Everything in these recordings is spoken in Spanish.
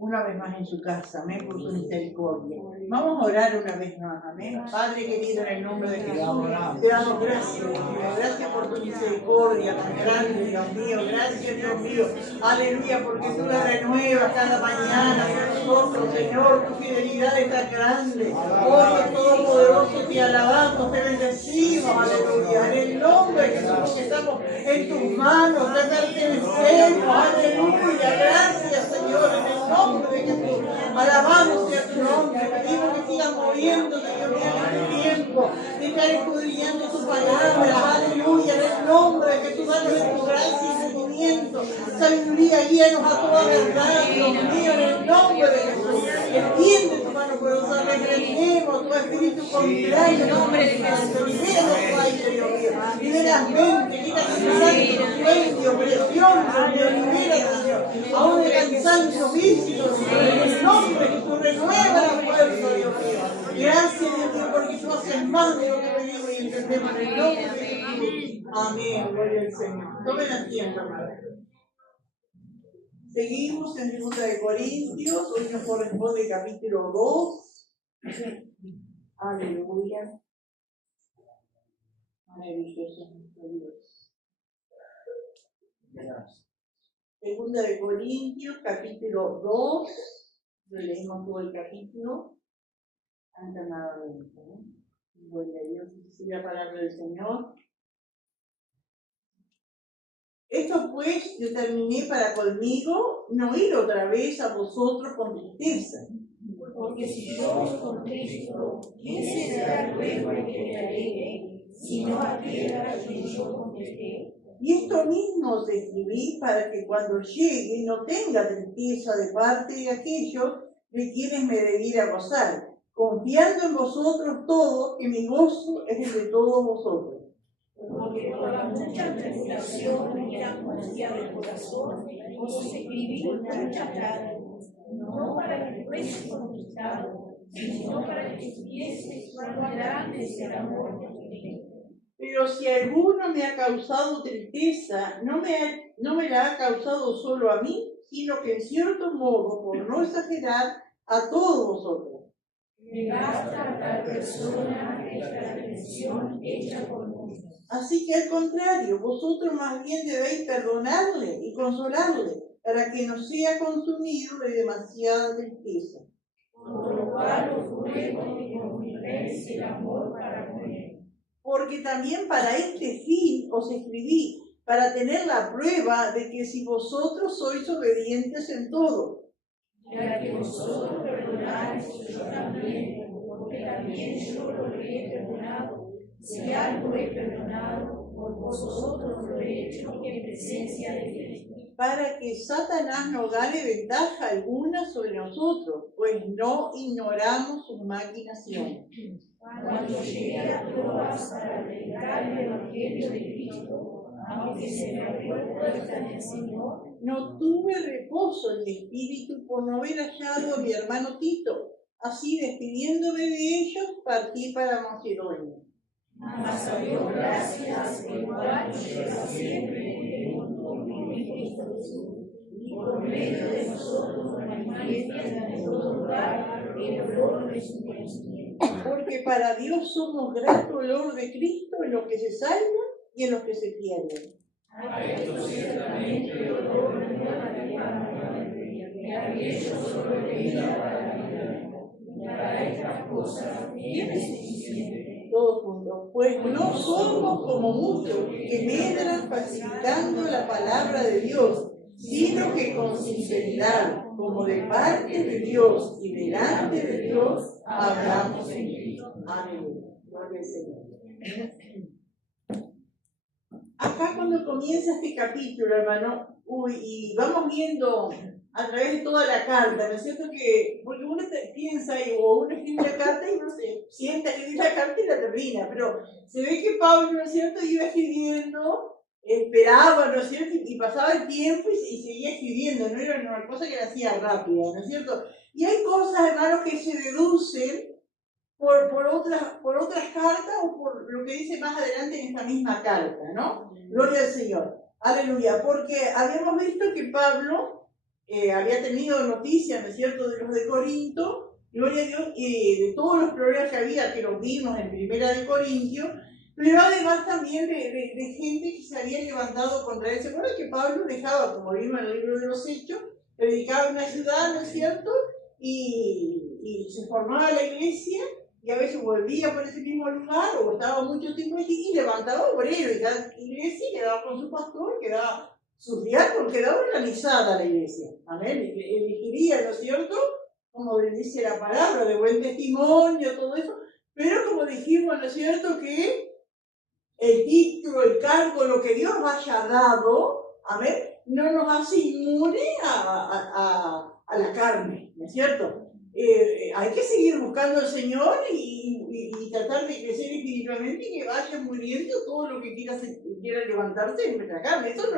una vez más en su casa, amén, por su misericordia. Vamos a orar una vez más, amén. Padre querido, en el nombre de Jesús, te damos gracias, Dios mío. Gracias por tu misericordia tan grande, Dios mío. Gracias, Dios mío. Aleluya, porque tú la renuevas cada mañana con nosotros, Señor. Tu fidelidad es tan grande. Oh, Dios Todopoderoso, te alabamos, te bendecimos, aleluya. En el nombre de Jesús, porque estamos en tus manos, te pertenecemos, aleluya. Gracias, Señor, en el nombre de Jesús. Alabamos sea tu nombre. Pedimos que sigas moviéndote, Dios mío, en este tiempo. Que estar escudriñando tu palabra, aleluya. En el nombre de Jesús, danos de tu gracia y seguimiento. Sabiduría, guíanos a toda verdad, Dios mío, en el nombre de Jesús. Extiende tu mano poderosa, reprendemos tu espíritu contrario, en nombre de Jesús. Libera tu aire, Dios mío. Libera las mentes, quita cansancio, sueño, presión, Dios mío. Libera, Señor. Aún de cansancio físico, Señor. En el nombre de Jesús, renueva la fuerza, Dios mío. Gracias, Dios mío, porque tú haces más de lo que pedimos y entendemos en el nombre de Jesús. Amén. Gloria al Señor. Tomen asiento, hermano. Seguimos en 2 de Corintios, hoy nos corresponde el capítulo 2. Aleluya. Maravilloso nuestro Dios. 2 de Corintios, capítulo 2. Leemos todo el capítulo. Alternadamente, ¿no? Gloria a Dios, dice la palabra del Señor. Esto pues determiné para conmigo no ir otra vez a vosotros con tristeza. Porque si yo os contristo, ¿quién será luego el que me alegre, sino aquel a quien yo contesté? Y esto mismo os escribí para que cuando llegue no tenga tristeza de parte de aquellos de quienes me debiera gozar, confiando en vosotros todo, que mi gozo es el de todos vosotros. Porque por la mucha tribulación y angustia del corazón os escribí con muchas lágrimas, no para que fuese conquistado, sino para que supieseis cuán grande es el amor de Cristo. Pero si alguno me ha causado tristeza, no me la ha causado solo a mí, sino que en cierto modo, por no exagerar, a todos vosotros. Me basta a tal persona esta reflexión hecha por muchos. Así que al contrario, vosotros más bien debéis perdonarle y consolarle, para que no sea consumido de demasiada tristeza. Por lo cual os ruego que confirméis el amor para con él. Porque también para este fin os escribí, para tener la prueba de que si vosotros sois obedientes en todo. Ya que vosotros perdonáis, yo también, porque también yo lo he perdonado. Si algo he perdonado, por vosotros lo he hecho en presencia de Cristo. Para que Satanás no gane ventaja alguna sobre nosotros, pues no ignoramos sus maquinaciones. Cuando llegué a Troas para predicar el Evangelio de Cristo, aunque se me abrió puerta en el Señor, no tuve reposo en mi espíritu por no haber hallado a mi hermano Tito. Así, despidiéndome de ellos, partí para Macedonia. Mas a Dios gracias, el cual nos lleva siempre en un Cristo Jesús, y por medio de nosotros nos manifiesta en todo lugar el olor de su conocimiento. Porque para Dios somos grato olor de Cristo en los que se salvan y en los que se pierden. A esto ciertamente el olor no para y aquello solo de vida para la vida, y para estas cosas bien es suficiente. Todos juntos, pues no somos como muchos que medran falsificando la palabra de Dios, sino que con sinceridad, como de parte de Dios y delante de Dios, hablamos en Cristo. Amén. Gloria al Señor. Acá cuando comienza este capítulo, hermano, y vamos viendo a través de toda la carta, ¿no es cierto? Que, porque uno piensa, o uno escribe la carta y no se sienta a escribir la carta y la termina, pero se ve que Pablo, ¿no es cierto?, iba escribiendo, esperaba, ¿no es cierto?, y pasaba el tiempo y seguía escribiendo, no era una cosa que la hacía rápida, ¿no es cierto? Y hay cosas, hermanos, que se deducen por otras cartas o por lo que dice más adelante en esta misma carta, ¿no? Gloria al Señor. Aleluya. Porque habíamos visto que Pablo había tenido noticias, ¿no es cierto?, de los de Corinto, gloria a Dios, de todos los problemas que había, que los vimos en Primera de Corintios, pero además también de gente que se había levantado contra él. ¿Se acuerdan que Pablo dejaba, como vimos en el libro de los Hechos, predicaba en una ciudad, ¿no es cierto?, y se formaba la iglesia, y a veces volvía por ese mismo lugar, o estaba mucho tiempo allí, y levantaba obreros, y cada iglesia quedaba con su pastor, quedaba sus diáconos, quedaba organizada la iglesia. Amén. Elegiría, ¿no es cierto?, como le dice la palabra, de buen testimonio, todo eso. Pero como dijimos, ¿no es cierto?, que el título, el cargo, lo que Dios haya dado, amén, no nos hace inmune a la carne, ¿no es cierto? Hay que seguir buscando al Señor y tratar de crecer espiritualmente y que vaya muriendo todo lo que quiera levantarse en nuestra carne. Eso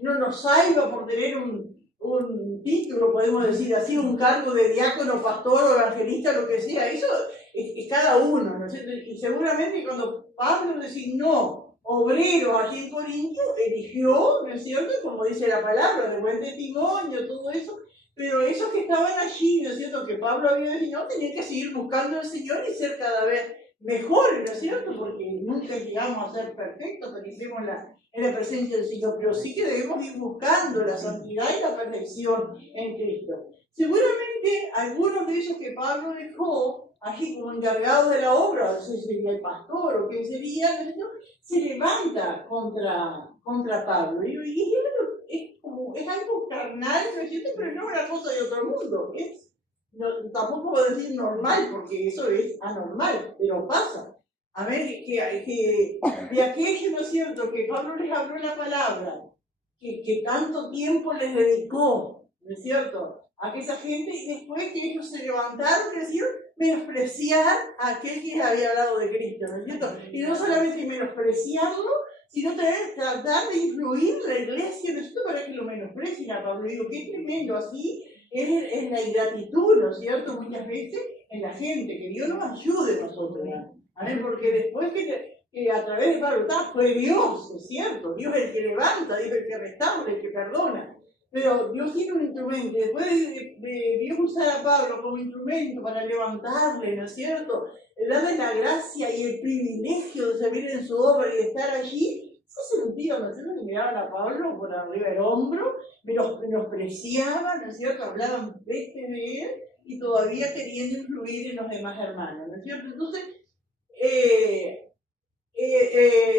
no nos salva por tener un título, podemos decir así, un cargo de diácono, pastor o evangelista, lo que sea. Eso es cada uno, ¿no es cierto? Y seguramente cuando Pablo designó obreros aquí en Corintio, eligió, ¿no es cierto?, como dice la palabra, de buen testimonio, todo eso. Pero esos que estaban allí, ¿no es cierto?, que Pablo había designado, tenían que seguir buscando al Señor y ser cada vez mejores, ¿no es cierto?, porque nunca llegamos a ser perfectos, porque estemos en la presencia del Señor, pero sí que debemos ir buscando la santidad y la perfección en Cristo. Seguramente algunos de ellos que Pablo dejó allí como encargados de la obra, no sé si sería el pastor o quién sería, ¿no?, se levanta contra Pablo. Y es algo carnal, ¿no es cierto?, pero no una cosa de otro mundo. Tampoco puedo decir normal, porque eso es anormal, pero pasa. A ver, que de aquello, ¿no es cierto?, que Pablo les habló la palabra, que tanto tiempo les dedicó, ¿no es cierto?, a que esa gente, y después que ellos se levantaron, que decían, menospreciar a aquel que les había hablado de Cristo, ¿no es cierto? Y no solamente menospreciarlo, sino tratar de influir en la iglesia, ¿no es cierto?, para que lo menosprecien a Pablo. Digo, qué tremendo, así es la ingratitud, ¿no es cierto?, muchas veces en la gente, que Dios nos ayude a nosotros, ¿vale? Porque después que a través de Pablo fue Dios, es cierto, Dios es el que levanta, Dios es el que restaura, el que perdona. Pero Dios tiene un instrumento, después de Dios usar a Pablo como instrumento para levantarle, ¿no es cierto?, darle la gracia y el privilegio de servir en su obra y de estar allí, se sentía, ¿no es cierto?, que miraban a Pablo por arriba del hombro, menospreciaban, ¿no es cierto?, hablaban peste de él y todavía queriendo influir en los demás hermanos, ¿no es cierto? Entonces,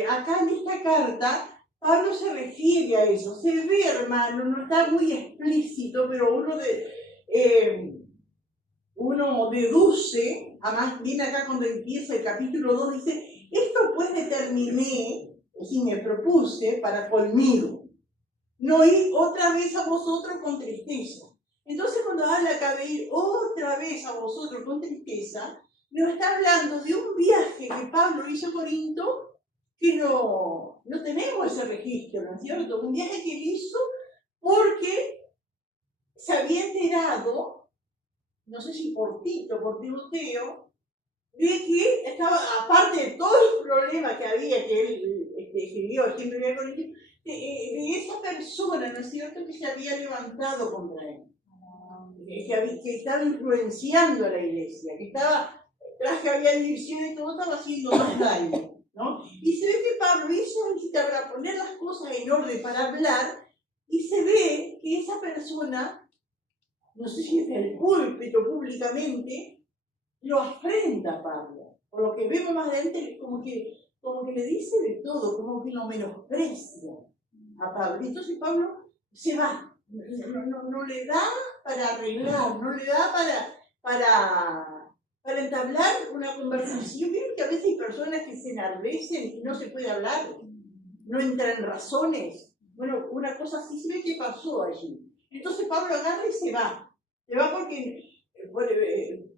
acá en esta carta, Pablo se refiere a eso. Se ve, hermano, no está muy explícito, pero uno deduce, además viene acá cuando empieza el capítulo 2, dice, esto pues determiné, es decir, me propuse para conmigo, no ir otra vez a vosotros con tristeza. Entonces cuando habla acá de ir otra vez a vosotros con tristeza, nos está hablando de un viaje que Pablo hizo a Corinto, que no tenemos ese registro, ¿no es cierto? Un viaje que él hizo porque se había enterado, no sé si por Tito, por Timoteo, de que estaba, aparte de todos los problemas que había, que él escribió aquí en Primera de Corintios, de esa persona, ¿no es cierto?, que se había levantado contra él, que estaba influenciando a la iglesia, que estaba, tras que había división y todo, estaba haciendo más daño, ¿no? Y se ve que Pablo hizo para poner las cosas en orden, para hablar, y se ve que esa persona, no sé si es el púlpito públicamente, lo afrenta a Pablo. Por lo que vemos más adelante, como que le dice de todo, como que lo menosprecia a Pablo. Y entonces Pablo se va, no le da para arreglar, no le da para entablar una conversación. Vieron que a veces hay personas que se enardecen y no se puede hablar, no entran en razones. Bueno, una cosa así se ve que pasó allí. Entonces Pablo agarra y se va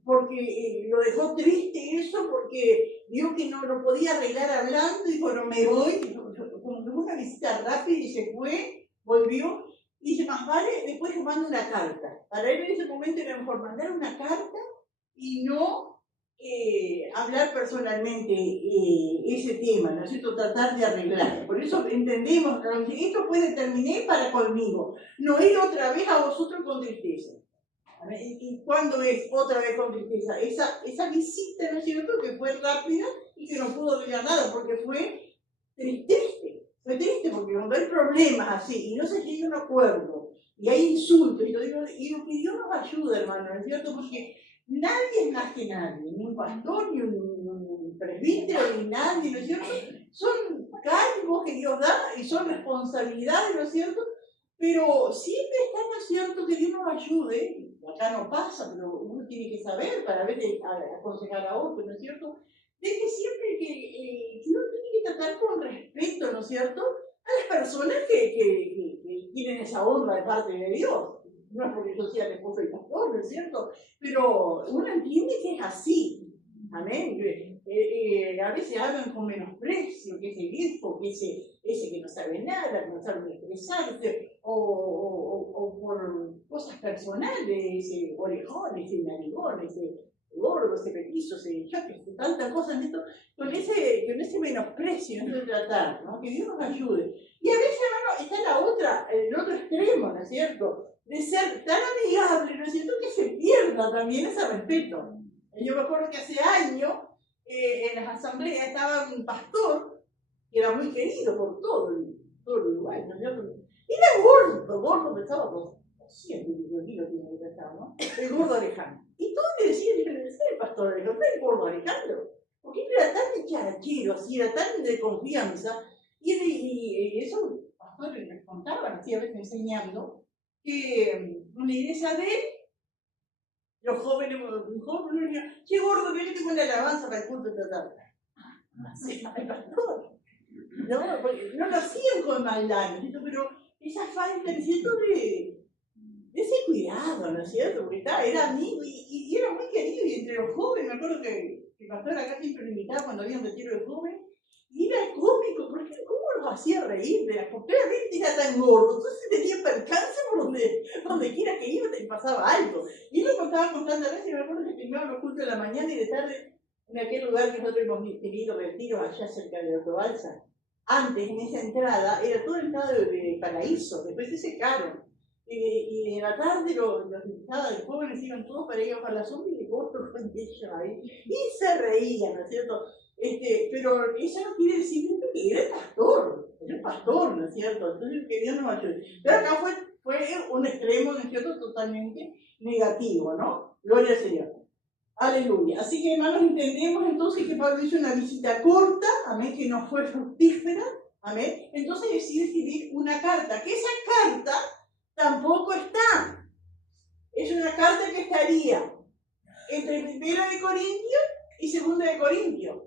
porque lo dejó triste eso, porque vio que no lo podía arreglar hablando, y dijo, no me voy, como que fue una visita rápida y se fue, volvió, y dice, más vale, después le manda una carta. Para él en ese momento era mejor mandar una carta y no hablar personalmente ese tema, ¿no es cierto? Tratar de arreglar. Por eso entendemos que esto puede terminar para conmigo, no ir otra vez a vosotros con tristeza. ¿Y cuándo es otra vez con tristeza? Esa visita, ¿no es cierto?, que fue rápida y que no pudo arreglar nada, porque fue triste. Fue triste porque cuando hay problemas así y no se llega a un acuerdo y hay insultos, y lo que Dios nos ayuda, hermano, ¿no es cierto? Porque nadie es más que nadie, ni un pastor, ni un presbítero, ni nadie, ¿no es cierto? Son cargos que Dios da y son responsabilidades, ¿no es cierto? Pero siempre está, ¿no es cierto?, que Dios nos ayude. Acá no pasa, pero uno tiene que saber para ver, aconsejar a otro, ¿no es cierto? De que siempre que uno tiene que tratar con respeto, ¿no es cierto?, a las personas que tienen esa honra de parte de Dios. No es porque yo sea el esposo del pastor, ¿no es cierto? Pero uno entiende que es así. Amén. A veces hablan con menosprecio, que ese viejo, que ese que no sabe nada, que no sabe expresarse, o por cosas personales, ese orejón, ese narigón, ese gordo, ese petizo, ese choque, tantas cosas, con ese menosprecio de tratar, ¿no? Que Dios nos ayude. Y a veces, hermano, está el otro extremo, ¿no es cierto?, de ser tan amigable, ¿no es cierto?, que se pierda también ese respeto. Yo me acuerdo que hace años en las asambleas estaba un pastor que era muy querido por todo el lugar, ¿no? Era gordo, pesaba 200 kilos, tiene que pesar, ¿no? El gordo Alejandro. Y todos le decían, el pastor Alejandro, ¿no es el gordo Alejandro? Porque era tan de charachero, así, era tan de confianza. Y esos pastores les contaban, así a veces enseñando, que en la iglesia de él, los jóvenes decían, che gordo, que yo tengo una alabanza para el culto total. Así, el pastor. No lo hacían con maldad, ¿no es cierto? Pero esa falta, ¿no es cierto?, de ese cuidado, ¿no es cierto? Porque era amigo y era muy querido, y entre los jóvenes, me acuerdo que el pastor acá siempre lo invitaba cuando había un retiro de jóvenes, y era cómico, porque cómo los hacía reír, porque realmente era tan gordo, entonces tenía percance por donde quiera que iba, te pasaba algo. Y él lo contaba contando a veces, me acuerdo que terminaban los cultos de la mañana y de tarde, en aquel lugar que nosotros hemos tenido retiros allá cerca de Autobalsa. Antes, en esa entrada, era todo el estado de paraíso, después se secaron. Y en la tarde los invitados de jóvenes iban todos para ir a la sombra y de gordo con ellos ahí. Y se reían, ¿no es cierto? Pero eso no quiere decir que era el pastor, ¿no es cierto? Entonces que Dios nos ayude. Pero acá fue un extremo, ¿no es cierto?, totalmente negativo, ¿no? Gloria al Señor. Aleluya. Así que, hermanos, entendemos entonces que Pablo hizo una visita corta, amén, que no fue fructífera, amén. Entonces decide escribir una carta, que esa carta tampoco está. Es una carta que estaría entre 1 de Corintios y 2 de Corintios.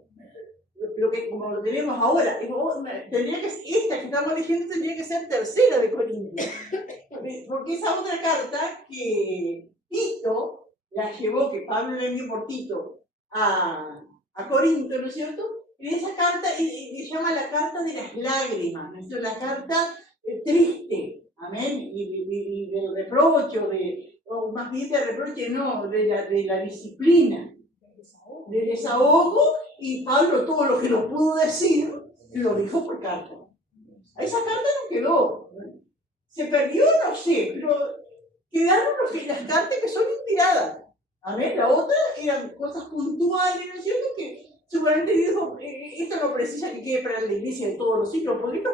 Lo que, como lo tenemos ahora, tendría que, esta que estamos leyendo tendría que ser 3 de Corintios. Porque esa otra carta que Tito la llevó, que Pablo le envió por Tito a Corinto, ¿no es cierto? Y esa carta se llama la carta de las lágrimas, ¿no es cierto? La carta triste, amén, y del reproche, o más bien de reproche, no, de la disciplina, del desahogo, y Pablo todo lo que lo pudo decir, lo dijo por carta. Esa carta no quedó, se perdió, no sé, pero quedaron las cartas que son inspiradas. Amén. La otra eran cosas puntuales, ¿no es cierto? Que seguramente dijo, esto no precisa que quede para la iglesia de todos los siglos, porque esto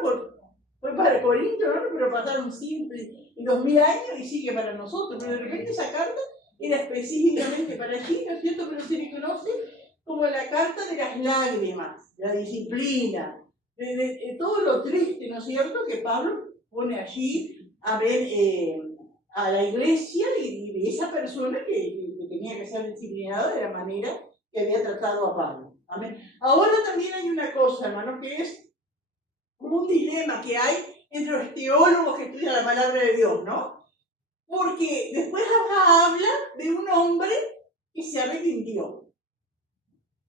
fue para Corinto, ¿no? Pero pasaron 100 y 2000 años y sigue para nosotros. Pero de repente esa carta era específicamente para allí, ¿no es cierto? Pero se le conoce como la carta de las lágrimas, la disciplina, de todo lo triste, ¿no es cierto?, que Pablo pone allí a ver a la iglesia y de esa persona que tenía que ser disciplinada de la manera que había tratado a Pablo. Amén. Ahora también hay una cosa, hermanos, que es un dilema que hay entre los teólogos que estudian la palabra de Dios, ¿no? Porque después acá habla de un hombre que se arrepintió.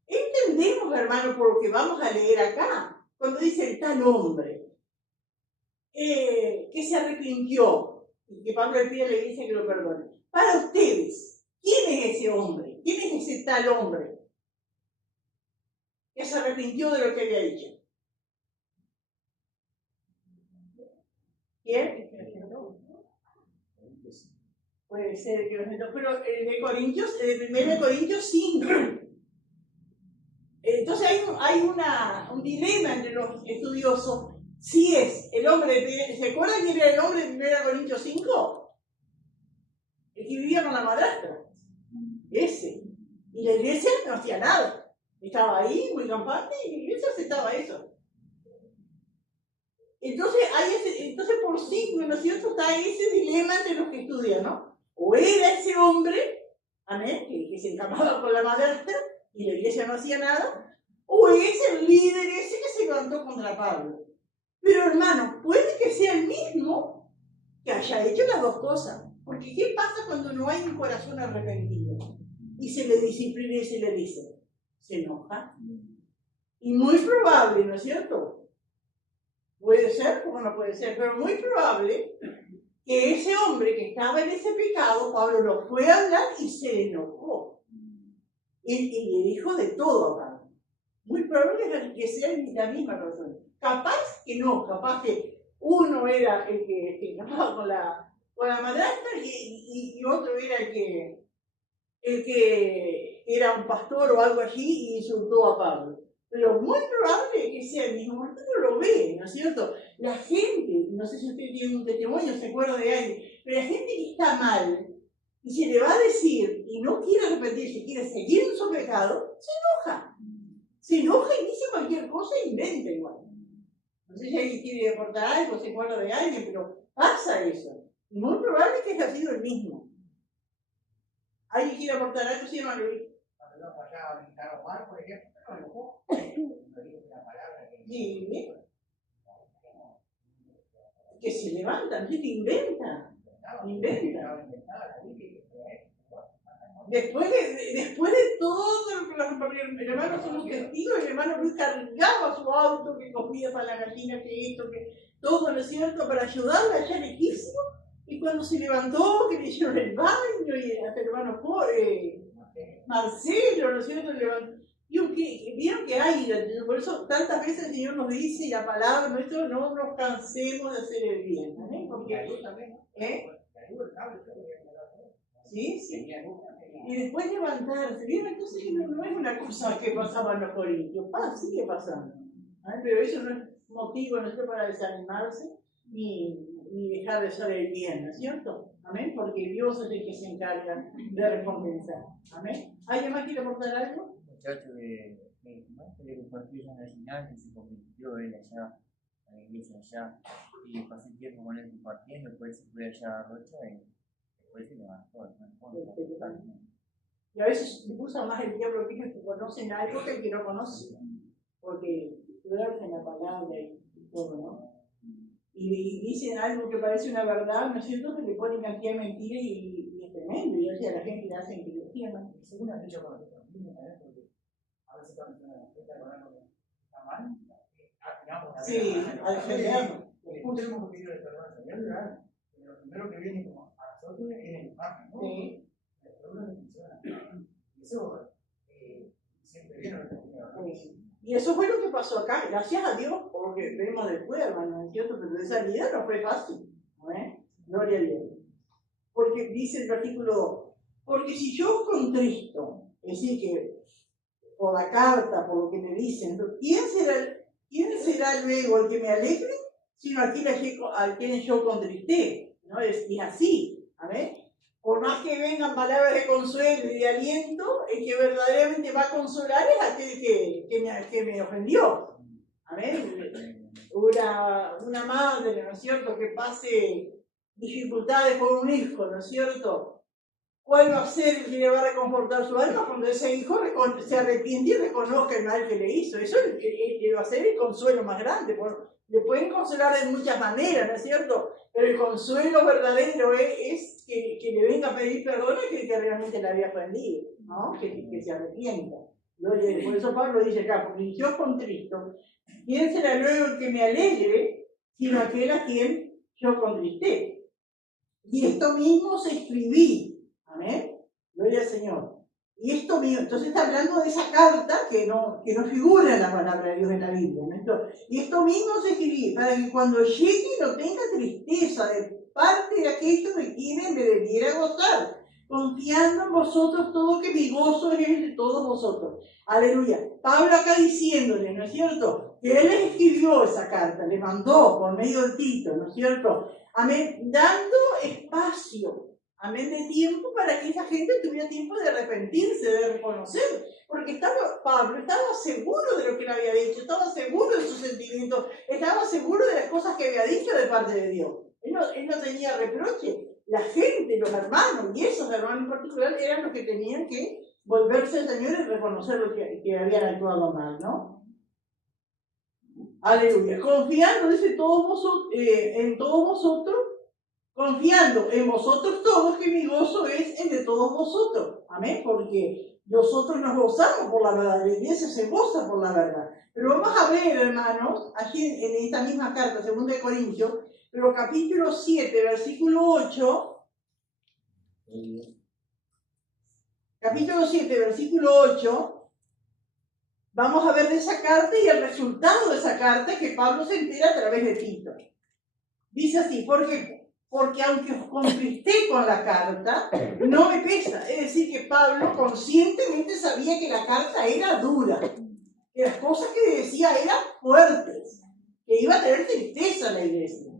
Entendemos, hermanos, por lo que vamos a leer acá, cuando dice el tal hombre, que se arrepintió, y que Pablo le pide a la iglesia que lo perdone. Para ustedes, ¿quién es ese hombre? ¿Quién es ese tal hombre? se arrepintió de lo que había hecho. ¿Quién? Puede ser que pero el de Corintios, el de 1 Corintios 5. Entonces hay un dilema entre los estudiosos. Si es el hombre, ¿se acuerdan quién era el hombre de 1 Corintios 5? El que vivía con la madrastra. Ese. Y la iglesia no hacía nada. Estaba ahí, muy campante, y la iglesia aceptaba eso. Entonces, entonces por sí, ¿no es cierto? Está ese dilema entre los que estudian, ¿no? O era ese hombre, amén, que se encamaba con la madrastra y la iglesia no hacía nada, o es el líder ese que se levantó contra Pablo. Pero hermano, puede que sea el mismo que haya hecho las dos cosas. Porque ¿qué pasa cuando no hay un corazón arrepentido? Y se le disciplina y se le dice, se enoja. Y muy probable, ¿no es cierto? Puede ser, como no puede ser, pero muy probable que ese hombre que estaba en ese pecado, Pablo lo fue a hablar y se enojó. Y le dijo de todo a Pablo. Muy probable que sea la misma persona. Capaz que no, capaz que uno era el que estaba con la madrastra y otro era el que era un pastor o algo allí y insultó a Pablo. Pero muy probable que sea el mismo, porque uno lo ve, ¿no es cierto? La gente, no sé si usted tiene un testimonio, se acuerda de alguien, pero la gente que está mal y se le va a decir y no quiere arrepentirse, quiere seguir en su pecado, se enoja. Se enoja y dice cualquier cosa e inventa igual. No sé si alguien quiere aportar algo, se acuerda de alguien, pero pasa eso. Y muy probable que haya sido el mismo. ¿Alguien quiere aportar algo? Sí, hermano Luis. Cuando fallaba a visitar a Omar, por ejemplo, no enojó. Sí. Que se levantan, que te inventan. Inventan. Después de todo lo que el hermano somos testigos, el hermano Luis cargaba su auto, que comía para la gallina, que esto, que todo, ¿no es cierto?, para ayudarle allá lejísimo. Y cuando se levantó, que le hicieron el baño, y hasta el hermano Marcelo, ¿no es cierto?, levantó. Vieron que hay, por eso tantas veces el Señor nos dice, y la palabra nuestra, no nos cansemos de hacer el bien. ¿Eh? Porque, ¿sí? Sí. Y después levantarse, ¿bien? Entonces no es una cosa que pasaba en los Corintios, sigue pasando. ¿Eh? Pero eso no es motivo, no es para desanimarse ni dejar de hacer el bien, ¿no es cierto? Amén, porque Dios es el que se encarga de recompensar. Amén. ¿Alguien más quiere aportar algo? Muchacho que compartió ya en el final, que se convirtió él allá, a la iglesia allá, y pasé tiempo con él compartiendo, después se fue allá a Rocha y después se levantó. Y a veces usa más el diablo aquellos que conocen algo que el que no conoce, porque duermen la palabra y todo, ¿no? Y dicen algo que parece una verdad, ¿no es cierto?, que le ponen cantidad de mentiras y es tremendo, y así a la gente le hacen que lo entiendan. Según has dicho con los niños, porque a veces cuando está mal, sí, al defendernos. Después tenemos que pedir perdón al Señor, ¿verdad? Lo primero que viene como a nosotros es el imagen, ¿no? Sí. Pero no funciona. Y eso siempre viene a nuestra vida. Y eso fue lo que pasó acá, gracias a Dios, porque vemos después, hermano, ¿no es cierto? Pero esa vida no fue fácil, ¿no es? Gloria a Dios. Porque dice el artículo 2, porque si yo os contristo, es decir, que por la carta, por lo que me dicen, ¿quién será luego el que me alegre? Sino a quien yo contristé, ¿no? Es así, ¿amén? Por más que vengan palabras de consuelo y de aliento, el que verdaderamente va a consolar es aquel que me ofendió. Amén. Una madre, ¿no es cierto?, que pase dificultades con un hijo, ¿no es cierto? ¿Cuál va a ser el que le va a reconfortar su alma cuando ese hijo se arrepiente y reconozca el mal que le hizo? Eso va a ser el consuelo más grande. Le pueden consolar de muchas maneras, ¿no es cierto? Pero el consuelo verdadero es que le venga a pedir perdón a aquel que realmente le había ofendido, ¿no? Que se arrepienta. Por eso Pablo dice acá, porque si yo contristo, ¿quién será luego el que me alegre, sino aquel a quien yo contristé? Y esto mismo se escribí. Amén. Gloria al Señor. Y esto esto mío, entonces está hablando de esa carta que no figura en la palabra de Dios en la Biblia, ¿no? Entonces, y esto mismo se escribí para que cuando llegue no tenga tristeza de parte de aquellos de quienes me debiera gozar, confiando en vosotros todo, que mi gozo es el de todos vosotros. Aleluya. Pablo acá diciéndole, ¿no es cierto?, que él les escribió esa carta, le mandó por medio de Tito, ¿no es cierto?, amén, dando espacio, amén, de tiempo para que esa gente tuviera tiempo de arrepentirse, de reconocer, porque Pablo estaba seguro de lo que le había dicho, estaba seguro de sus sentimientos, estaba seguro de las cosas que había dicho de parte de Dios. Él no tenía reproche. La gente, los hermanos, y esos hermanos en particular, eran los que tenían que volverse al Señor y reconocer lo que habían actuado mal, ¿no? Aleluya. Confiando, dice, en todos vosotros, confiando en vosotros todos, que mi gozo es el de todos vosotros. Amén, porque nosotros nos gozamos por la verdad, la iglesia se goza por la verdad. Pero vamos a ver, hermanos, aquí en esta misma carta, 2 Corintios, pero capítulo 7, versículo 8, capítulo 7, versículo 8, vamos a ver de esa carta y el resultado de esa carta que Pablo se entera a través de Tito. Dice así, porque aunque os contristé con la carta, no me pesa. Es decir, que Pablo conscientemente sabía que la carta era dura, que las cosas que decía eran fuertes, que iba a tener tristeza a la iglesia.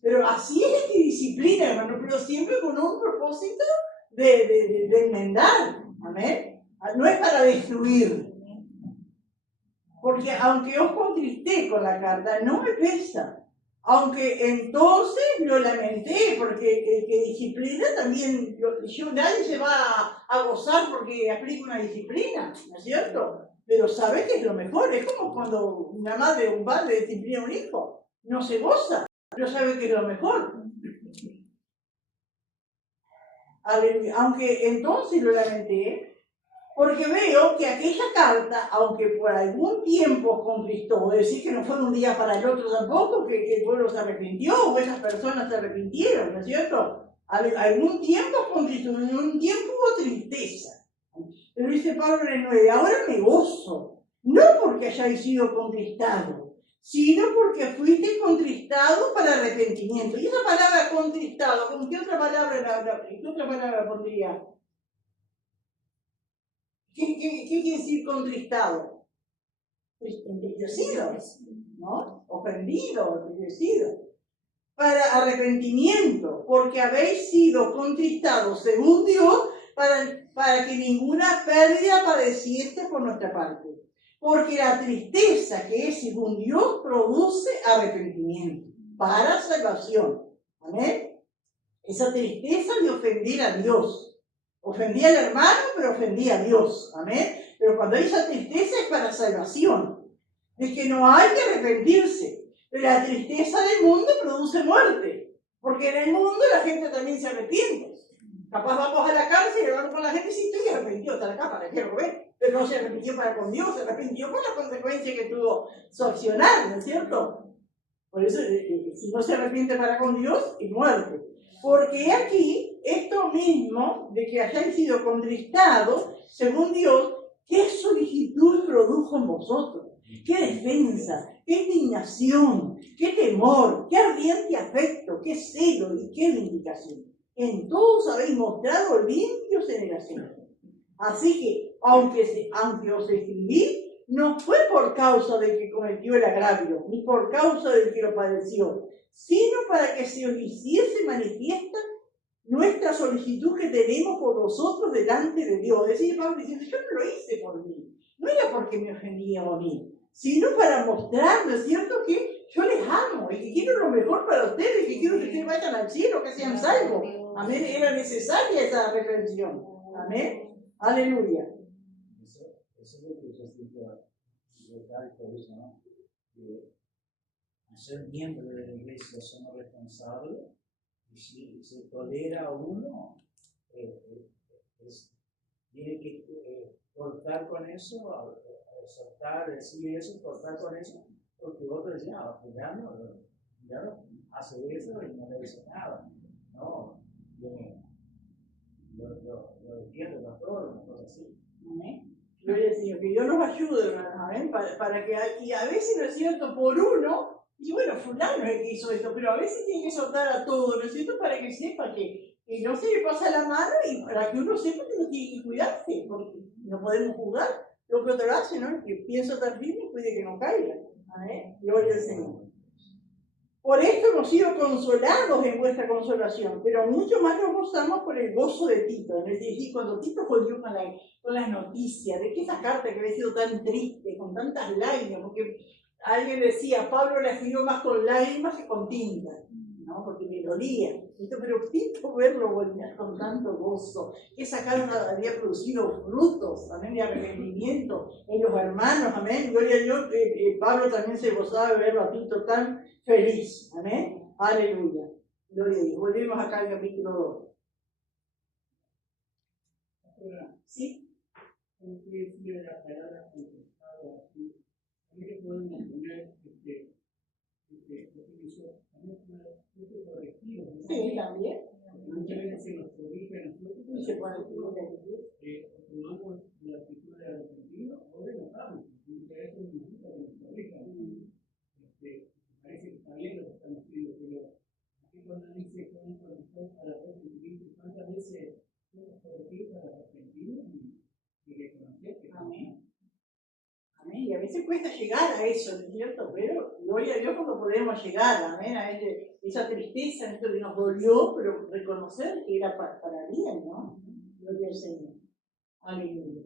Pero así es que disciplina, hermano, pero siempre con un propósito de enmendar. Amén. No es para destruir. Porque aunque os contristé con la carta, no me pesa. Aunque entonces lo lamenté, porque el que disciplina también, nadie se va a gozar porque aplica una disciplina, ¿no es cierto? Pero sabe que es lo mejor. Es como cuando una madre o un padre disciplina a un hijo. No se goza, pero sabe que es lo mejor. Aunque entonces lo lamenté, porque veo que aquella carta, aunque por algún tiempo contristó, es decir, que no fue de un día para el otro tampoco, que el pueblo se arrepintió, o esas personas se arrepintieron, ¿no es cierto? Algún tiempo contristó, un tiempo hubo tristeza. Pero dice Pablo en el 9, ahora me gozo, no porque hayáis sido contristados, sino porque fuiste contristado para arrepentimiento. Y esa palabra contristado, ¿con qué otra palabra pondría? ¿Qué quiere decir contristado? Entristecido, ¿no? Ofendido, entristecido. Para arrepentimiento, porque habéis sido contristados según Dios para que ninguna pérdida padecieste por nuestra parte. Porque la tristeza que es según Dios produce arrepentimiento para salvación. Amén. Esa tristeza de ofender a Dios. Ofendí al hermano, pero ofendí a Dios. Amén. Pero cuando hay esa tristeza es para salvación. De que no hay que arrepentirse. Pero la tristeza del mundo produce muerte. Porque en el mundo la gente también se arrepiente. Capaz vamos a la cárcel y vamos con la gente y sí, estoy arrepentido, está acá, ¿para qué lo ven? Pero no se arrepintió para con Dios, se arrepintió por la consecuencia que tuvo su accionar, ¿no es cierto? Por eso, si no se arrepiente para con Dios, es muerte. Porque aquí, esto mismo, de que hayáis sido contristados, según Dios, ¿qué solicitud produjo en vosotros? ¿Qué defensa? ¿Qué indignación? ¿Qué temor? ¿Qué ardiente afecto? ¿Qué celo? ¿Y qué vindicación? En todos habéis mostrado limpios en el acento. Así que, aunque os escribí, no fue por causa del que cometió el agravio, ni por causa del que lo padeció, sino para que se os hiciese manifiesta nuestra solicitud que tenemos por vosotros delante de Dios. Es decir, Pablo diciendo, yo no lo hice por mí, no era porque me ofendía a mí, sino para mostrar, ¿no es cierto?, que yo les amo y que quiero lo mejor para ustedes, que quiero que ustedes vayan al cielo, que sean salvos. Amén. Era necesaria esa reflexión. Amén. Aleluya. Eso es lo que yo siento por eso, ¿no? Que al ser miembro de la iglesia somos responsables y si se tolera a uno, tiene que cortar con eso, soltar, decir eso, cortar con eso, porque otros ya no hace eso y no le dice nada. No, lo defiende, pastor, una cosa así. Amén. Gloria al Señor, que Dios nos ayude, hermanos, amén, para que, y a veces, ¿no es cierto?, por uno, y bueno, fulano es el que hizo esto, pero a veces tiene que soltar a todos, ¿no es cierto?, para que sepa que no se le pasa la mano y para que uno sepa que uno tiene que cuidarse, porque no podemos juzgar lo que otro hace, ¿no? El que piensa estar firme, puede que no caiga, amén, gloria al Señor. Por esto hemos sido consolados en vuestra consolación, pero mucho más nos gozamos por el gozo de Tito. Es decir, cuando Tito volvió con las noticias de que esa carta que había sido tan triste, con tantas lágrimas, porque alguien decía, Pablo la escribió más con lágrimas que con tinta, ¿no? Porque le dolía. Pero Tito verlo volver con tanto gozo, que esa carta había producido frutos, amén, de arrepentimiento en los hermanos, amén, gloria a Dios, Pablo también se gozaba de verlo a Tito tan feliz, amén, aleluya, gloria a Dios. Volvemos acá al capítulo 2. ¿Sí? Sí, también. Muchas veces se nos corrige a nosotros, se puede tomamos la actitud de arrepentido o de enojado. Muchas veces nos gusta que nos corrijan. Parece que está bien lo que estamos pidiendo, pero aquí cuando dice que un corrector para arrepentimiento, ¿cuántas veces somos corregidos para arrepentirnos y reconocer que amén? Amén. Y a veces cuesta llegar a eso, ¿no es cierto? Pero gloria a Dios cuando podemos llegar, amén, a esa tristeza, esto que nos dolió, pero reconocer que era para bien, ¿no? Gloria al Señor. Aleluya.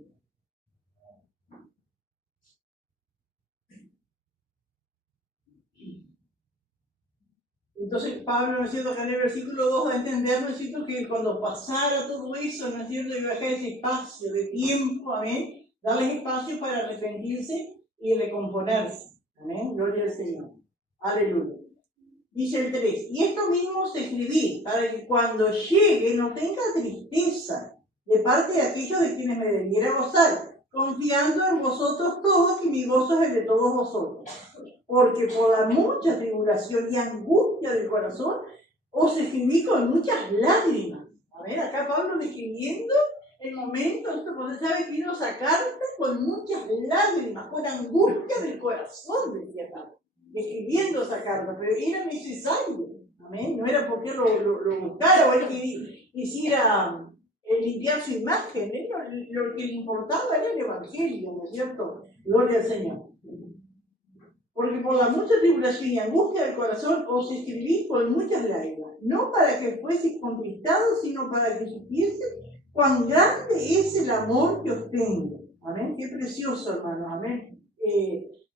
Entonces Pablo, ¿no es cierto?, que en el versículo 2 da a entender, ¿no es cierto?, que cuando pasara todo eso, ¿no es cierto?, iba a dejar ese espacio de tiempo, amén, darles espacio para arrepentirse y recomponerse, amén, gloria al Señor, aleluya. Dice el 3, y esto mismo os escribí, para que cuando llegue no tenga tristeza de parte de aquellos de quienes me debiera gozar, confiando en vosotros todos, que mi gozo es el de todos vosotros. Porque por la mucha tribulación y angustia del corazón, os escribí con muchas lágrimas. A ver, acá Pablo describiendo el momento, cuando sabe que vino esa carta con muchas lágrimas, con angustia del corazón, decía Pablo, escribiendo esa carta, pero era necesario, amén, no era porque lo buscara o él quisiera limpiar su imagen, lo que le importaba era el evangelio, ¿no es cierto? Gloria al Señor. Porque por la mucha tribulación y angustia del corazón os escribí con muchas lágrimas, no para que fueseis contristados, sino para que supiesen cuán grande es el amor que os tengo. Amén, qué precioso, hermanos, amén.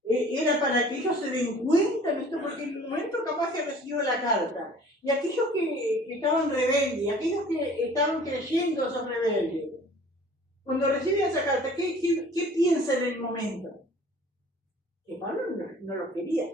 Era para que ellos se den cuenta de esto, porque en el momento capaz que recibió la carta, y aquellos que estaban rebeldes, aquellos que estaban creyendo a esos rebeldes, cuando reciben esa carta, ¿qué piensan en el momento? Que Pablo no lo quería,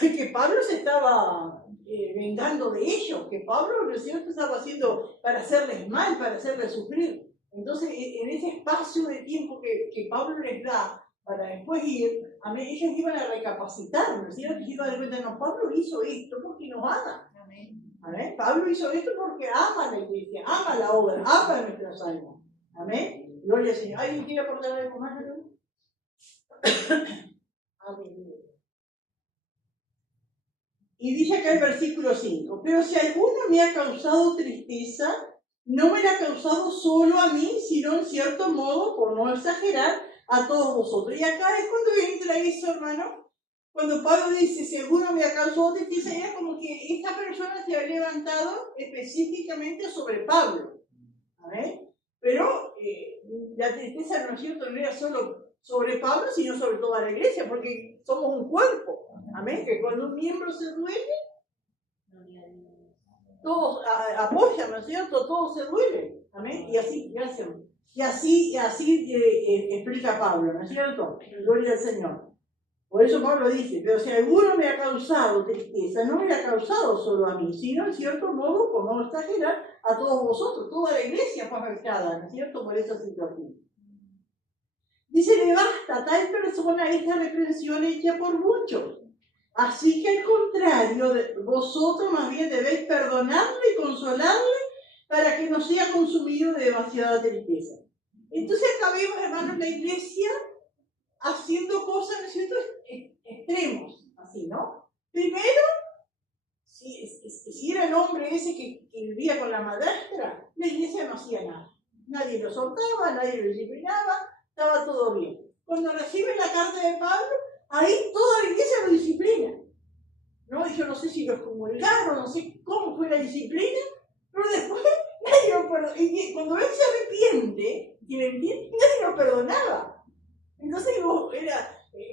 que Pablo se estaba vengando de ellos, que Pablo, ¿no es cierto?, estaba haciendo para hacerles mal, para hacerles sufrir. Entonces, en ese espacio de tiempo que Pablo les da, para después ir, ellos iban a recapacitar, ¿no es cierto?, que iban a dar cuenta, no, Pablo hizo esto porque nos ama. Amén. Pablo hizo esto porque ama la iglesia, ama la obra, ama nuestras almas. Amén. Gloria al Señor. ¿Alguien quiere aportar algo más? Y dice acá el versículo 5, pero si alguno me ha causado tristeza, no me la ha causado solo a mí, sino en cierto modo, por no exagerar, a todos vosotros. Y acá es cuando entra eso, hermano, cuando Pablo dice, si alguno me ha causado tristeza, era como que esta persona se ha levantado específicamente sobre Pablo. ¿Vale? Pero la tristeza, ¿no es cierto?, no era solo sobre Pablo, sino sobre toda la iglesia, porque somos un cuerpo. Amén, que cuando un miembro se duele, todos apoyan, ¿no es cierto? Todos se duelen. Amén, y así, gracias. Y así explica Pablo, ¿no es cierto? Gloria al Señor. Por eso Pablo dice, pero si alguno me ha causado tristeza, no me la ha causado solo a mí, sino en cierto modo, por no exagerar, a todos vosotros. Toda la iglesia fue afectada, ¿no es cierto?, por esa situación. Dice, le basta a tal persona esta reprensión hecha por muchos. Así que al contrario, vosotros más bien debéis perdonarle y consolarle para que no sea consumido de demasiada tristeza. Entonces acá vemos, hermanos, la iglesia haciendo cosas, ¿no es cierto?, extremos, así, ¿no? Primero, si era el hombre ese que vivía con la madrastra, la iglesia no hacía nada. Nadie lo soltaba, nadie lo disciplinaba, estaba todo bien. Cuando reciben la carta de Pablo, ahí toda la iglesia lo disciplina. ¿No? Y yo no sé si lo excomulgaron, no sé cómo fue la disciplina, pero después nadie lo perdonaba. Y cuando él se arrepiente, nadie lo perdonaba. Entonces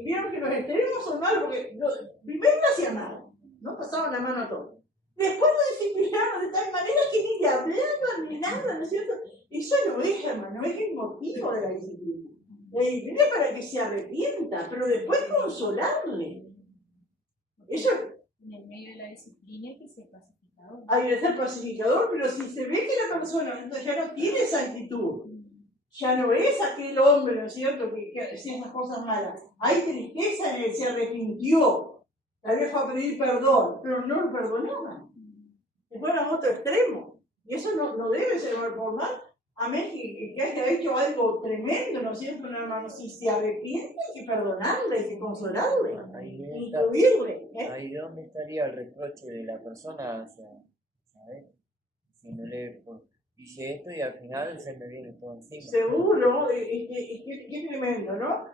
vieron que los extremos son malos, porque primero no hacían nada, no pasaban la mano a todo. Después lo disciplinaron de tal manera que ni le hablaban ni nada, ¿no es cierto? Eso no es, hermano, es el motivo de la disciplina. La disciplina es para que se arrepienta, pero después consolarle. Eso en el medio de la disciplina hay que ser pacificador. Hay que ser pacificador, pero si se ve que la persona entonces ya no tiene esa actitud, ya no es aquel hombre, ¿no es cierto?, que hacía esas cosas malas. Hay tristeza en él, se arrepintió, tal vez fue a pedir perdón, pero no lo perdonaban. Se fueron a otro extremo. Y eso no debe ser normal. Amén, que haya hecho algo tremendo, ¿no es cierto, hermano? Si se arrepiente, hay que perdonarle, hay que consolarle, incluirle. Ahí donde estaría el reproche de la persona, o sea, ¿sabes? Diciéndole, hice esto y al final se me viene todo encima. Seguro, qué tremendo, ¿no?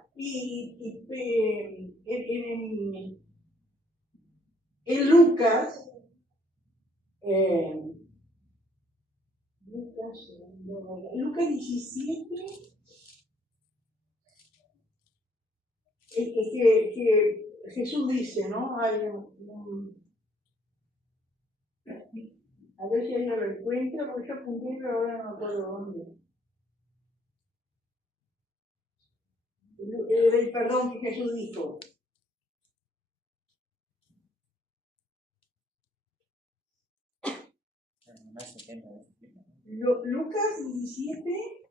En Lucas, Lucas 17, que Jesús dice, ¿no? A ver si alguien lo encuentra, porque yo apunté, pero ahora no me acuerdo dónde. El perdón que Jesús dijo. Lucas 17.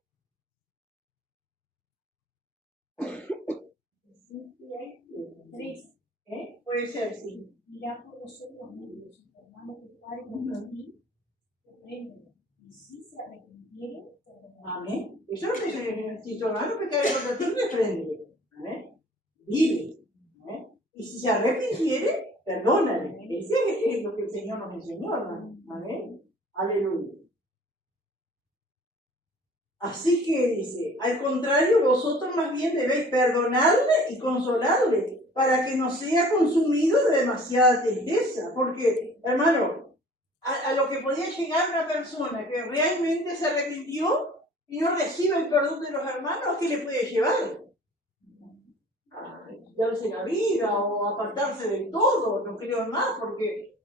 Puede ser, sí. Mirá por nosotros mismos, hermanos que padres contra ti, repréndelo. Y si se arrepintieren, perdonarán. Amén. Eso es lo que se si tu hermano pecare contra ti, repréndele. Amén. Vive. Amén. Y si se arrepintiere, perdónale. Ese es lo que el Señor nos enseñó, hermano. Amén. Aleluya. Así que dice, al contrario, vosotros más bien debéis perdonarle y consolarle, para que no sea consumido de demasiada tristeza. Porque, hermano, a lo que podía llegar una persona que realmente se arrepintió y no recibe el perdón de los hermanos, ¿qué le puede llevar? A quitarse la vida o apartarse del todo, no creo más, porque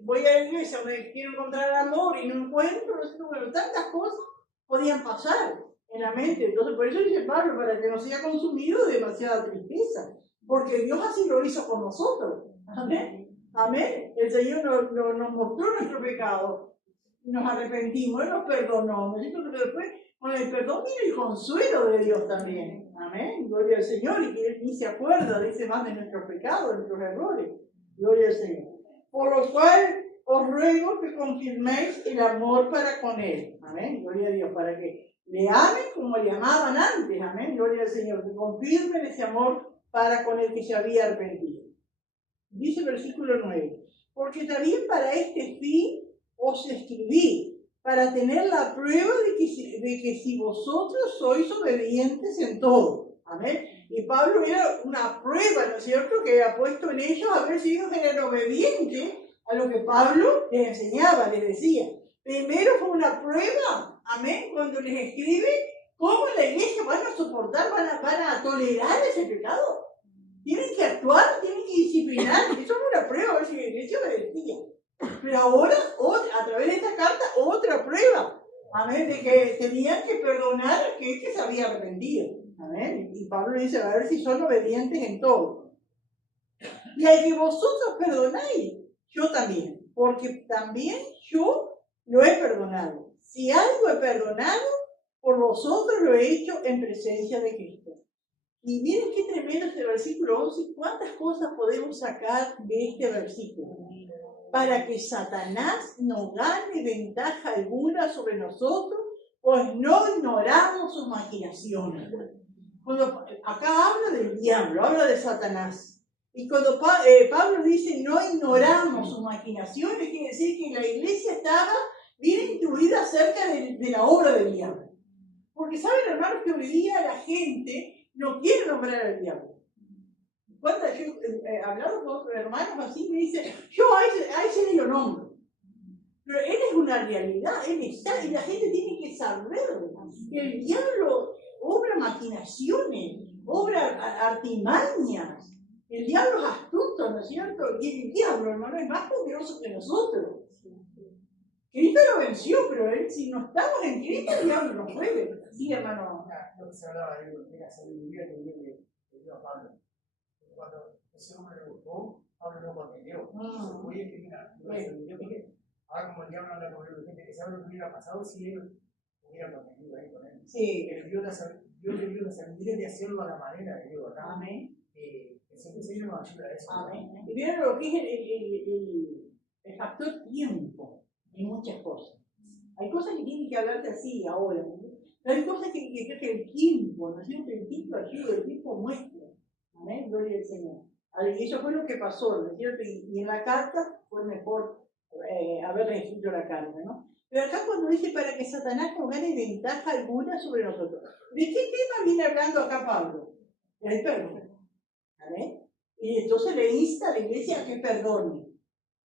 voy a la iglesia donde quiero encontrar amor y no encuentro, bueno, tantas cosas podían pasar en la mente. Entonces, por eso dice Pablo, para que no sea consumido de demasiada tristeza, porque Dios así lo hizo con nosotros. Amén. Amén. El Señor nos mostró nuestro pecado, nos arrepentimos, Él nos perdonó. Pero después, con el perdón viene el consuelo de Dios también. Amén. Gloria al Señor. Y que Él ni se acuerda, dice más de nuestros pecados, de nuestros errores. Gloria al Señor. Por lo cual, os ruego que confirméis el amor para con Él. Amén. Gloria a Dios. Para que le amen como le amaban antes. Amén. Gloria al Señor. Que confirmen ese amor para con el que se había arrepentido. Dice el versículo 9. Porque también para este fin os escribí, para tener la prueba de que si vosotros sois obedientes en todo. Amén. Y Pablo era una prueba, ¿no es cierto?, que había puesto en ellos a ver si ellos eran obedientes a lo que Pablo les enseñaba, les decía. Primero fue una prueba, amén, cuando les escribe cómo la iglesia van a soportar, van a tolerar ese pecado. Tienen que actuar, tienen que disciplinar. Eso es una prueba, a ver si la iglesia obedecía. Pero ahora, a través de esta carta, otra prueba, amén, de que tenían que perdonar a aquel que se había arrepentido. Amén. Y Pablo dice, a ver si son obedientes en todo. Y al que vosotros perdonáis, yo también, porque también yo lo he perdonado. Si algo he perdonado, por vosotros lo he hecho en presencia de Cristo. Y miren qué tremendo este versículo 11, cuántas cosas podemos sacar de este versículo. para que Satanás no gane ventaja alguna sobre nosotros, pues no ignoramos sus maquinaciones. Cuando acá habla del diablo, habla de Satanás. Y cuando Pablo dice no ignoramos sus maquinaciones, quiere decir que la iglesia estaba bien instruida acerca de la obra del diablo. Porque saben, hermanos, que hoy día la gente no quiere nombrar al diablo. Cuando yo hablaba con otros hermanos así, me dice, yo a ese ni lo nombro. Pero él es una realidad, él está, y la gente tiene que saber que el diablo obra maquinaciones, obra artimañas. El diablo es astuto, ¿no es cierto? Y el diablo, hermano, es más poderoso que nosotros. Cristo lo venció, pero él, si no estamos en Cristo, el diablo nos puede. Sí, hermano. Lo que se hablaba de la sabiduría que dio a Pablo. Cuando ese hombre lo buscó, Pablo lo contendió. Oye, que mira, ahora como el diablo anda con él, gente que sabe lo que hubiera pasado si él hubiera contendido ahí con él. Sí. Dios le dio la sabiduría de hacerlo a la manera de Dios, ¿verdad? Amén. Que Señor nos ayuda a eso. Amén. Y vieron lo que es el factor tiempo en muchas cosas. Hay cosas que tienen que hablarte así ahora, ¿no? Pero hay cosas que el tiempo, ¿no es cierto? El tiempo ayuda, el tiempo muestra. Amén, gloria al Señor. Y eso fue lo que pasó, ¿no es cierto? Y en la carta fue mejor haber escrito la carta, ¿no? Pero acá cuando dice para que Satanás no gane ventaja alguna sobre nosotros. ¿De qué tema viene hablando acá Pablo? El perdón. ¿Amén? Y entonces le insta a la iglesia a que perdone,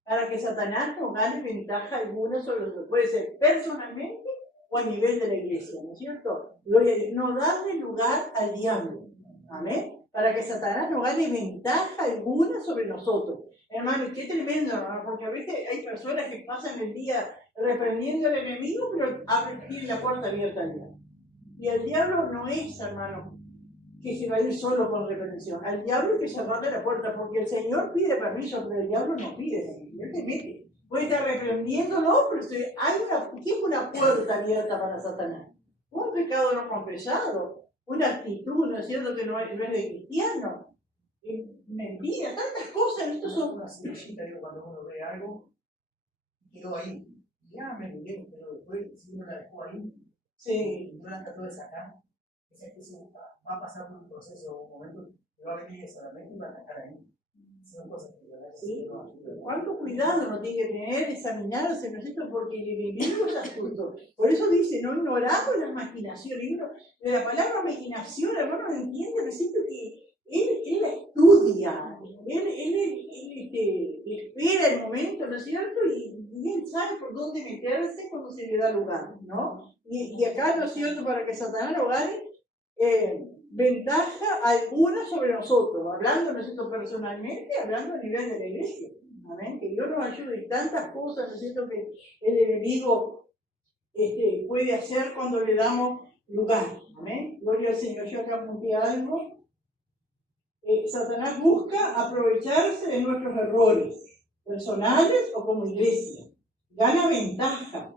para que Satanás no gane ventaja alguna sobre nosotros. Puede ser personalmente o a nivel de la iglesia, ¿no es cierto? Gloria a Dios. No darle lugar al diablo. Amén. Para que Satanás no gane ventaja alguna sobre nosotros. Hermano, qué tremendo, hermano, porque a veces hay personas que pasan el día reprendiendo al enemigo, pero tienen la puerta abierta al diablo. Y el diablo no es, hermano, que se va a ir solo con reprensión. Al diablo hay que cerrarle la puerta, porque el Señor pide permiso, pero el diablo no pide. Él te mete. Puede estar reprendiéndolo, pero tiene una puerta abierta para Satanás. Un pecado no confesado, una actitud, ¿no es cierto?, que no es de cristiano. Mentira, tantas cosas. Estos son una semillita, digo, cuando uno ve algo, quedó ahí. Ya me bien, pero después, si uno la dejó ahí, sí, no la trató de sacar, eso va a pasar por un proceso, un momento, que va a venir solamente y va a atacar ahí. Son cosas que sí. ¿Cuánto cuidado no tiene que tener, examinarse, ¿no es cierto? Porque el enemigo es astuto. Por eso dice, no ignoramos las maquinaciones. Y uno, de la palabra maquinación, hermano, no entiende, ¿no es cierto? Que él la estudia, él espera el momento, ¿no es cierto? Y él sabe por dónde meterse cuando se le da lugar, ¿no? Y acá, ¿no es cierto?, para que Satanás lo gane, ventaja alguna sobre nosotros, hablando nosotros personalmente, hablando a nivel de la iglesia. Amén. Que Dios nos ayude. Y tantas cosas, ¿no es cierto?, que el enemigo puede hacer cuando le damos lugar. Amén. Gloria al Señor. Yo acá apunté algo. Satanás busca aprovecharse de nuestros errores personales o como iglesia. Gana ventaja.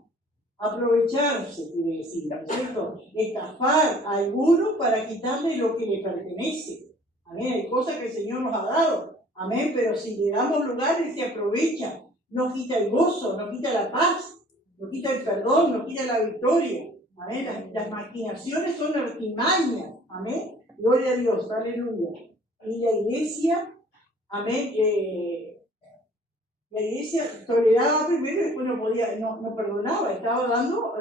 Aprovecharse, quiere decir, ¿no es cierto? Estafar a algunos para quitarle lo que le pertenece. Amén. Hay cosas que el Señor nos ha dado. Amén. Pero si le damos lugar, Él se aprovecha. Nos quita el gozo, nos quita la paz, nos quita el perdón, nos quita la victoria. Amén. Las maquinaciones son artimañas. Amén. Gloria a Dios. Aleluya. Y la iglesia, amén. La iglesia toleraba primero y después no perdonaba, estaba dando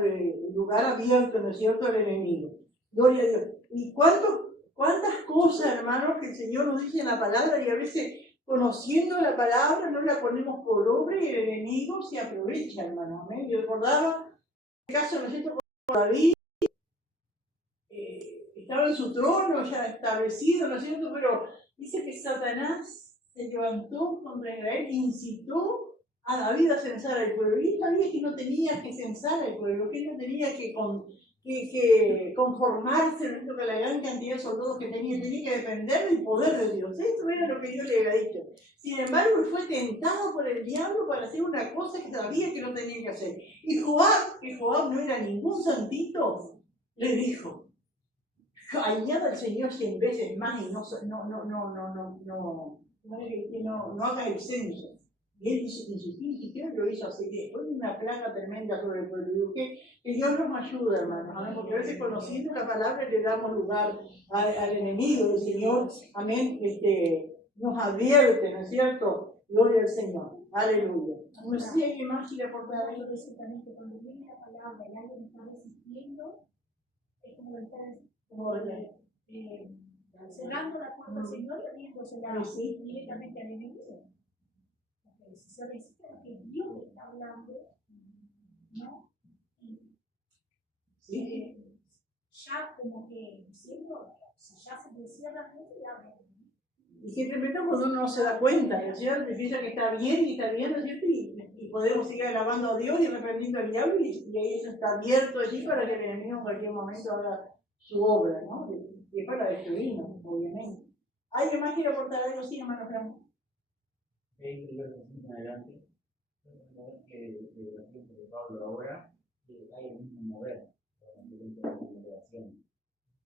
lugar abierto, ¿no es cierto?, al enemigo. Gloria a Dios. Y cuántas cosas, hermanos, que el Señor nos dice en la palabra, y a veces conociendo la palabra no la ponemos por obra y el enemigo se aprovecha, hermano. Amén. Yo recordaba el caso, ¿no es cierto?, con David, estaba en su trono ya establecido, ¿no es cierto?, pero dice que Satanás se levantó contra Israel e incitó a David a censar al pueblo. Y él sabía que no tenía que censar al pueblo, que él no tenía que conformarse con la gran cantidad de soldados que tenía que depender del poder de Dios. Esto era lo que Dios le había dicho. Sin embargo, él fue tentado por el diablo para hacer una cosa que sabía que no tenía que hacer. Y Joab, que Joab no era ningún santito, le dijo: añada al Señor 100 veces más y no haga el censo. Y él insistió y lo hizo así, que fue una plaga tremenda sobre el pueblo. Digo, que Dios nos ayude, hermanos, amén, porque a veces conociendo la palabra le damos lugar al enemigo. El Señor, amén, nos advierte, ¿no es cierto? Gloria al Señor, aleluya. No sé si alguien más quiere aportar algo. Eso también, que cuando viene la palabra y alguien está resistiendo, es como estar cerrando la puerta al Señor y abriéndosela directamente al enemigo. Porque si se resiste a lo que Dios está hablando, ¿no? Ya como que diciendo, si ya se cierra la mente, ya abre. Y qué tremendo cuando uno no se da cuenta, ¿no es cierto? Piensa que está bien, ¿no es cierto? Y podemos seguir alabando a Dios y reprendiendo al diablo, y ahí eso está abierto allí para que el enemigo en cualquier momento haga su obra, ¿no? Y es para destruirnos, obviamente. ¿Alguien más quiere aportar algo? Sí, hermano Franco. Hay que ver en adelante, que de la tiempo de Pablo ahora hay el mismo mover dentro de la congregación.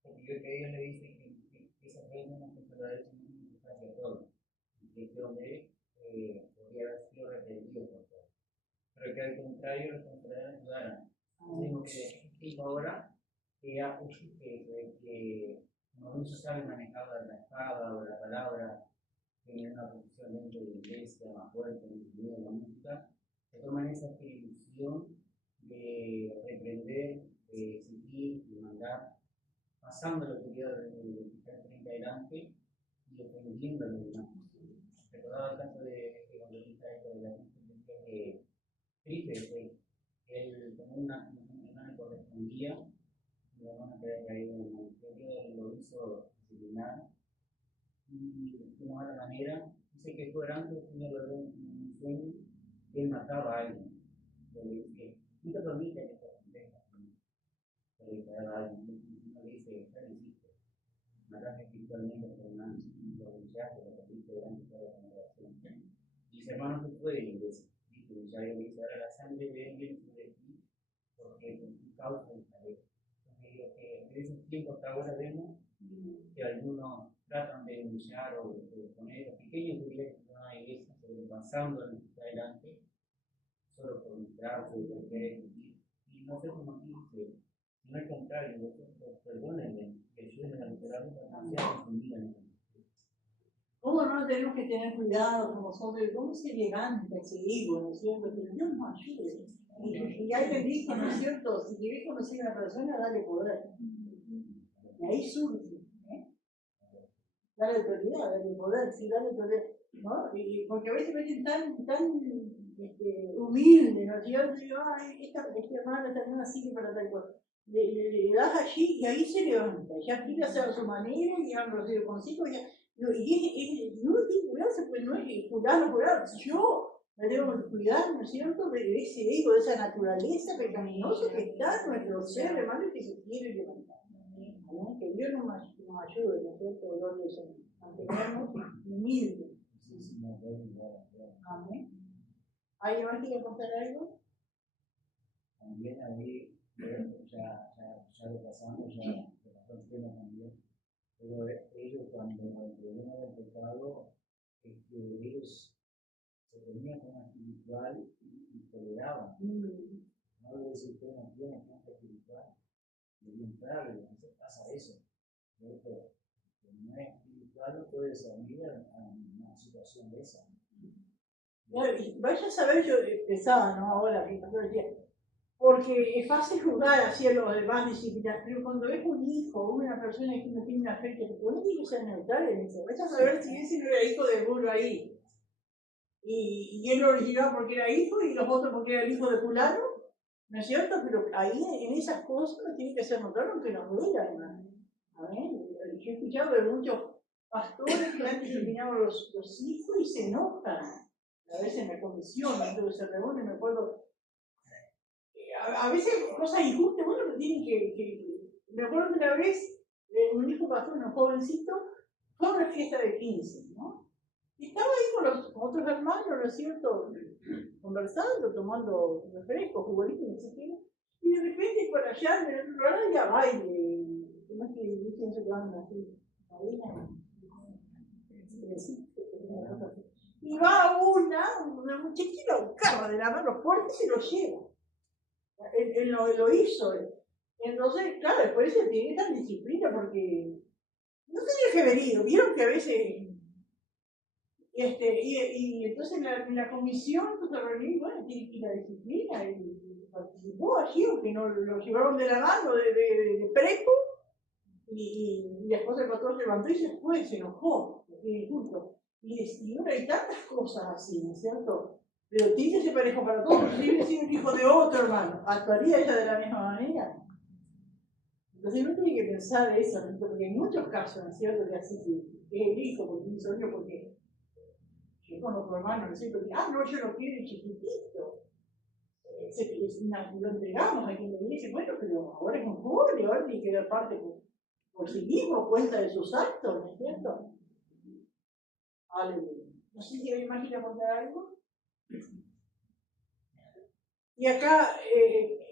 Porque ellos le dicen que esa reina no es verdadera, sino hacia todo. Y que este hombre podría haber sido reprendido por todo. Pero que al contrario, los contrarios ayudaran. Digo que es ahora que no se sabe manejar la espada o la palabra, tiene una posición dentro de la iglesia más fuerte, incluida en la música, se toman esa ilusión de reprender, de exigir, de mandar, pasando la autoridad del 30 adelante y defendiendo a los demás. Recordaba el caso de cuando dice esto de la gente que triste, él como una no le correspondía, la hermana que había caído en el ministerio, lo hizo disciplinar. Y de una mala manera, dice que fue orando, el Señor le dio un sueño que él mataba a alguien. Le dice, no te permite que te contesto. Le dice a alguien, no le dice, ya lo hiciste. Mataste espiritualmente por un año, lo luchaste, lo perdiste delante de toda la congregación. Y dice, hermano, tú puedes, y dice, ya le dice, ahora la sangre de él viene sobre ti, porque por tu causa de Israel. Entonces digo que en esos tiempos que ahora vemos, que algunos tratan de denunciar o de poner los pequeños privilegios de una iglesia sobrepasando adelante, solo por mostrarse, por querer discutir. Y no sé cómo aquí dice, no es contrario, vosotros perdónenme, que ayuden a liberarme para que no sea confundida en el mundo. ¿Cómo no tenemos que tener cuidado como hombres? ¿Cómo se levanta ese ego, ¿no es cierto? Que Dios nos ayude. Y alguien dijo, ¿no es cierto? Si querés conocer a una persona, dale poder. Y ahí surge. Dale autoridad, dale poder, sí, dale poder, ¿no? Porque a veces me dicen tan humilde, ¿no? Yo digo, ay, este hermano, esta hermana sigue para tal cosa. Le das allí y ahí se levanta, ya quiere hacer a su manera, y ya lo recibe consigo, y no tiene que cuidarse, pues no es cuidarlo, yo me debo cuidar, ¿no es cierto?, de ese ego, de esa naturaleza pecaminosa que está en nuestro ser, hermano, que se quiere levantar. ¿No? Que Dios nos ayude, ¿no es cierto? Gloria al Señor. Mantenernos humildes. Amén. ¿Alguien más quiere contar algo? También ahí, ya lo pasamos, ya pasó el tema también. Pero ellos, cuando el problema del pecado, es que ellos se tenían como espiritual y toleraban. No le decía, usted no tiene gente espiritual. Y entrar, entonces pasa eso. Pero no es espiritual, no puede servir a una situación de esa. Bueno, vaya a saber, yo pensaba, ¿no? Ahora que pasó el tiempo. Porque es fácil juzgar hacia los demás disciplinas, pero cuando es un hijo o una persona que no tiene una fe, que uno tiene que ser neutral en eso. Vaya a saber si ese no era hijo de burro ahí. Y él lo originaba porque era hijo y los otros porque era el hijo de fulano. ¿No es cierto? Pero ahí en esas cosas no tiene que ser notorio aunque nos duela, hermano. Yo he escuchado de muchos pastores que han disciplinado a los hijos y se enojan. A veces en la comisión, entonces se reúnen, me acuerdo. A veces cosas injustas, bueno, que tienen que. Me acuerdo que una vez un hijo pastor, un jovencito, fue a una fiesta de 15, ¿no? Y estaba ahí con otros hermanos, ¿no es cierto?, conversando, tomando refrescos, juguelitos, no sé qué. Y de repente por allá, en el otro lado, ya baile. ¿Cómo es que dicen eso que van así? Y Y va una muchachita a buscarla de la mano fuerte y se lo lleva. Él lo hizo. Entonces, claro, después se tiene esta disciplina porque no tenía que haber ido. Vieron que a veces. Y entonces en la comisión se reunió, bueno, tiene que ir a disciplina y participó allí, aunque no lo llevaron de la mano de prepo. Y después el patrón se levantó y se fue, se enojó. Y bueno, hay tantas cosas así, ¿no es cierto? Pero tiene que ser parejo para todos. Si hubiera sido el hijo de otro hermano, ¿actuaría ella de la misma manera? Entonces uno tiene que pensar eso, ¿no? Porque en muchos casos, ¿no es cierto? Que así que es el hijo, porque es un hijo, porque yo conozco hermanos, ¿no es cierto? Que, no, yo lo quiero chiquitito. Lo entregamos a quien le dice, bueno, pero ahora es un pobre, ahora tiene que dar parte por sí mismo, cuenta de sus actos, ¿no es cierto? Aleluya. No sé si alguien más quiere aportar algo. Y acá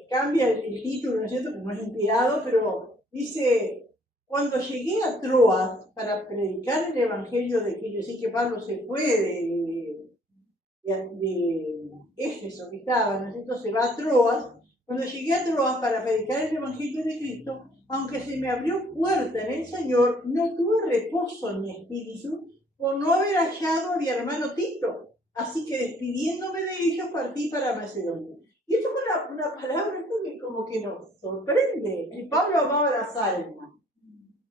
cambia el título, ¿no es cierto? Que no es inspirado, pero dice, cuando llegué a Troas para predicar el evangelio de que yo sé que Pablo se fue de Éfeso, que estaba, ¿no es cierto? Se va a Troas. Cuando llegué a Troas para predicar el evangelio de Cristo, aunque se me abrió puerta en el Señor, no tuve reposo en mi espíritu por no haber hallado a mi hermano Tito. Así que despidiéndome de ellos partí para Macedonia. Y esto es una palabra que como que nos sorprende. Si Pablo amaba las almas,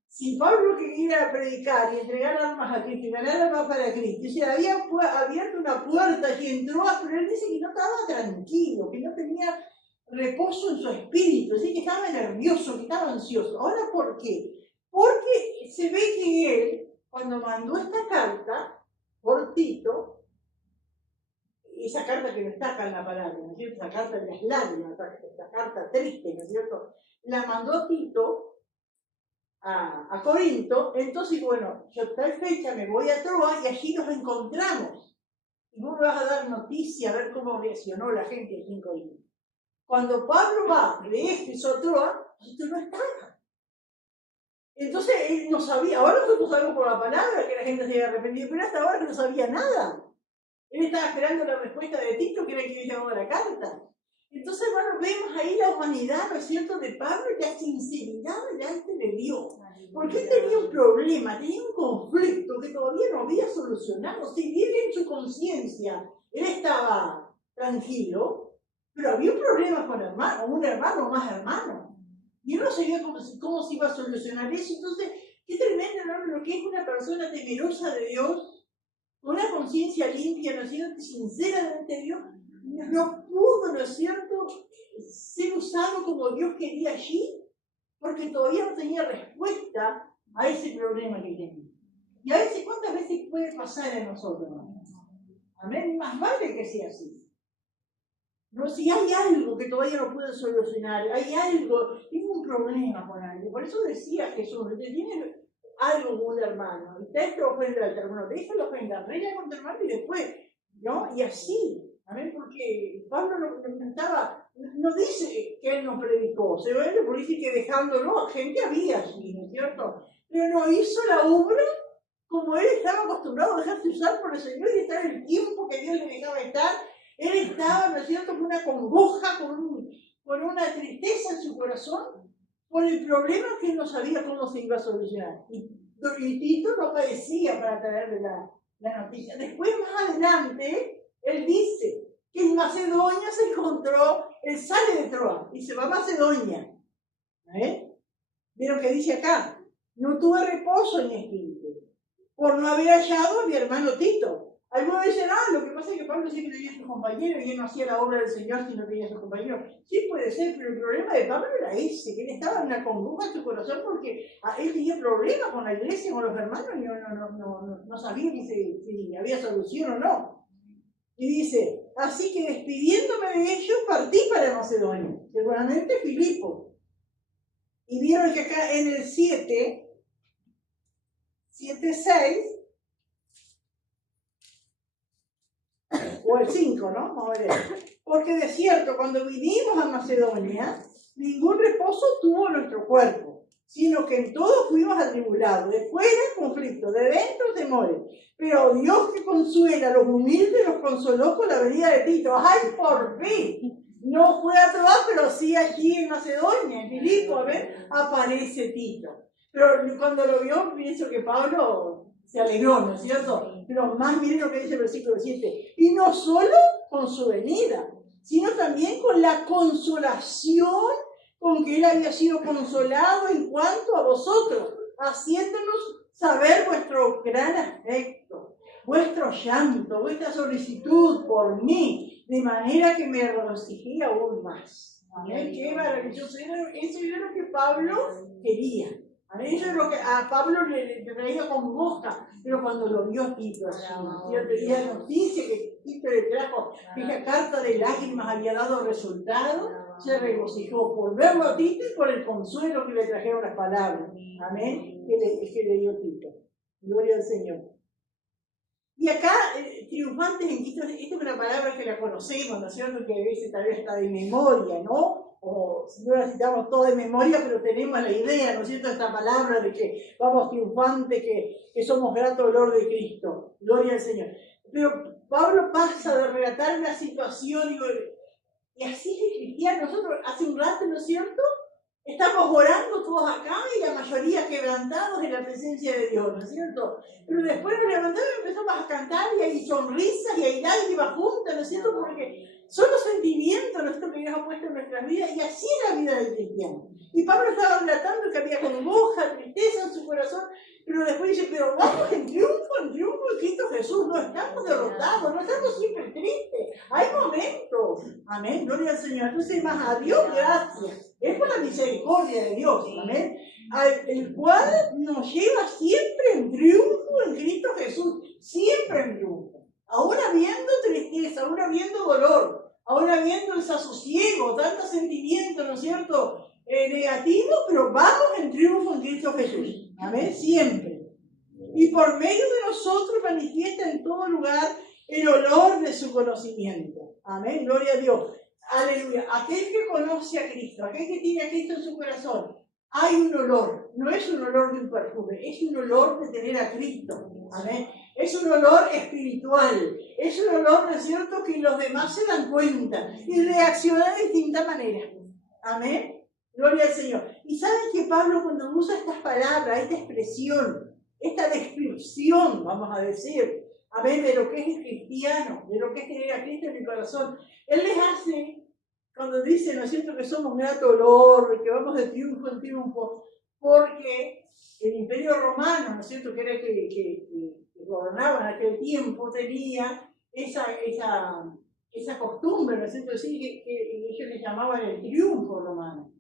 si Pablo quería predicar y entregar almas a Cristo y ganar almas para Cristo, y se había abierto una puerta y entró, pero él dice que no estaba tranquilo, que no tenía reposo en su espíritu, así que estaba nervioso, que estaba ansioso. ¿Ahora por qué? Porque se ve que él, cuando mandó esta carta por Tito, esa carta que no está acá en la palabra, ¿no es cierto? Esa carta de las lágrimas, esta carta triste, ¿no es cierto? La mandó Tito a Corinto. Entonces, bueno, yo tal fecha me voy a Troas y allí nos encontramos. Y vos me vas a dar noticia, a ver cómo reaccionó la gente aquí en Corinto. Cuando Pablo va de Éfeso a Troas, Tito no estaba. Entonces él no sabía. Ahora nosotros sabemos por la palabra que la gente se había arrepentido, pero hasta ahora no sabía nada. Él estaba esperando la respuesta de Tito, que era el que había llamado la carta. Entonces, hermano, vemos ahí la humanidad, ¿no es cierto?, de Pablo, la sinceridad delante de Dios. Porque él tenía un problema, tenía un conflicto que todavía no había solucionado. Si bien en su conciencia él estaba tranquilo, pero había un problema con un hermano más hermano. Y él no sabía cómo se iba a solucionar eso. Entonces, qué tremendo, ¿no?, lo que es una persona temerosa de Dios, con una conciencia limpia, ¿no es cierto?, sincera delante de Dios, no pudo, ¿no es cierto?, ser usado como Dios quería allí, porque todavía no tenía respuesta a ese problema que tenía. Y a veces, ¿cuántas veces puede pasar en nosotros? Amén, más vale que sea así. No, si hay algo que todavía no puede solucionar, hay algo, tiene un problema con algo. Por eso decía Jesús, tiene algo con un hermano, y te ofende al hermano, déjalo ofender, arregla con tu hermano y después, ¿no? Y así, amén, porque Pablo no dice que él no predicó, se ve porque dice que dejándolo, gente había allí, ¿no es cierto? Pero no hizo la obra como él estaba acostumbrado a dejarse usar por el Señor y estar el tiempo que Dios le dejaba estar. Él estaba, ¿no es cierto?, con una congoja, con una tristeza en su corazón, por el problema que él no sabía cómo se iba a solucionar. Y Tito no aparecía para traerle la noticia. Después, más adelante, él dice que en Macedonia se encontró, él sale de Troas y se va a Macedonia. ¿Vieron que dice acá? No tuve reposo en mi espíritu, por no haber hallado a mi hermano Tito. Algunos dicen, lo que pasa es que Pablo siempre tenía a sus compañeros y él no hacía la obra del Señor si no tenía a sus compañeros. Sí, puede ser, pero el problema de Pablo era ese, que él estaba en una congoja en su corazón porque él tenía problemas con la iglesia, con los hermanos, y no sabía si había solución o no. Y dice, así que despidiéndome de ellos, partí para Macedonia, seguramente Filipo. Y vieron que acá en el 7:6, o el 5, ¿no? Vamos a ver. Porque de cierto, cuando vinimos a Macedonia, ningún reposo tuvo nuestro cuerpo, sino que en todo fuimos atribulados, de fuera conflictos, de dentro temores. Pero Dios que consuela a los humildes los consoló con la venida de Tito. ¡Ay, por fin! No fue a Troas, pero sí allí en Macedonia, en Filipo, a ver, aparece Tito. Pero cuando lo vio, pienso que Pablo se alegró, ¿no es cierto? Pero más miren lo que dice el versículo 7. Y no solo con su venida, sino también con la consolación con que él había sido consolado en cuanto a vosotros, haciéndonos saber vuestro gran afecto, vuestro llanto, vuestra solicitud por mí, de manera que me regocijé aún más. Amén. Qué maravilloso. Eso era lo que Pablo quería. Eso es lo que a Pablo le traía con boca, pero cuando lo vio Tito, y la noticia que Tito le trajo, que esa carta de lágrimas había dado resultado, se regocijó por verlo a Tito y por el consuelo que le trajeron las palabras. Amén. Que le dio Tito. Gloria al Señor. Y acá, triunfantes en Cristo, esta es una palabra que la conocemos, ¿no es cierto? Que a veces tal vez está de memoria, ¿no? O si no la citamos todo de memoria, pero tenemos la idea, ¿no es cierto? Esta palabra de que vamos triunfantes, que somos grato olor de Cristo. Gloria al Señor. Pero Pablo pasa de relatar una situación y así es el cristiano. Nosotros hace un rato, ¿no es cierto? Estamos orando todos acá y la mayoría quebrantados en la presencia de Dios, ¿no es cierto? Pero después nos levantamos y empezamos a cantar y hay sonrisas y hay lágrimas juntas, ¿no es cierto? Porque son los sentimientos, ¿no es cierto?, que Dios ha puesto en nuestras vidas y así es la vida del cristiano. Y Pablo estaba relatando que había congoja, tristeza en su corazón, pero después dice, pero vamos en triunfo en Cristo Jesús, no estamos derrotados, no estamos siempre tristes, hay momentos, amén, gloria al Señor. Entonces más a Dios gracias. Es por la misericordia de Dios, amén, el cual nos lleva siempre en triunfo en Cristo Jesús, siempre en triunfo, aún habiendo tristeza, aún habiendo dolor, aún habiendo desasosiego, tantos sentimientos, ¿no es cierto?, negativos, pero vamos en triunfo en Cristo Jesús, amén, siempre. Y por medio de nosotros manifiesta en todo lugar el olor de su conocimiento, amén, gloria a Dios. Aleluya. Aquel que conoce a Cristo, aquel que tiene a Cristo en su corazón, hay un olor. No es un olor de un perfume, es un olor de tener a Cristo. Amén. Es un olor espiritual. Es un olor, ¿no es cierto?, que los demás se dan cuenta y reaccionan de distinta manera. Amén. Gloria al Señor. Y saben que Pablo, cuando usa estas palabras, esta expresión, esta descripción, vamos a decir, amén, de lo que es el cristiano, de lo que es tener a Cristo en el corazón, él les hace, cuando dice, ¿no es cierto?, que somos grato olor, que vamos de triunfo en triunfo, porque el Imperio Romano, ¿no es cierto?, que era que gobernaba en aquel tiempo, tenía esa costumbre, ¿no es cierto?, decir que ellos le llamaban el triunfo romano.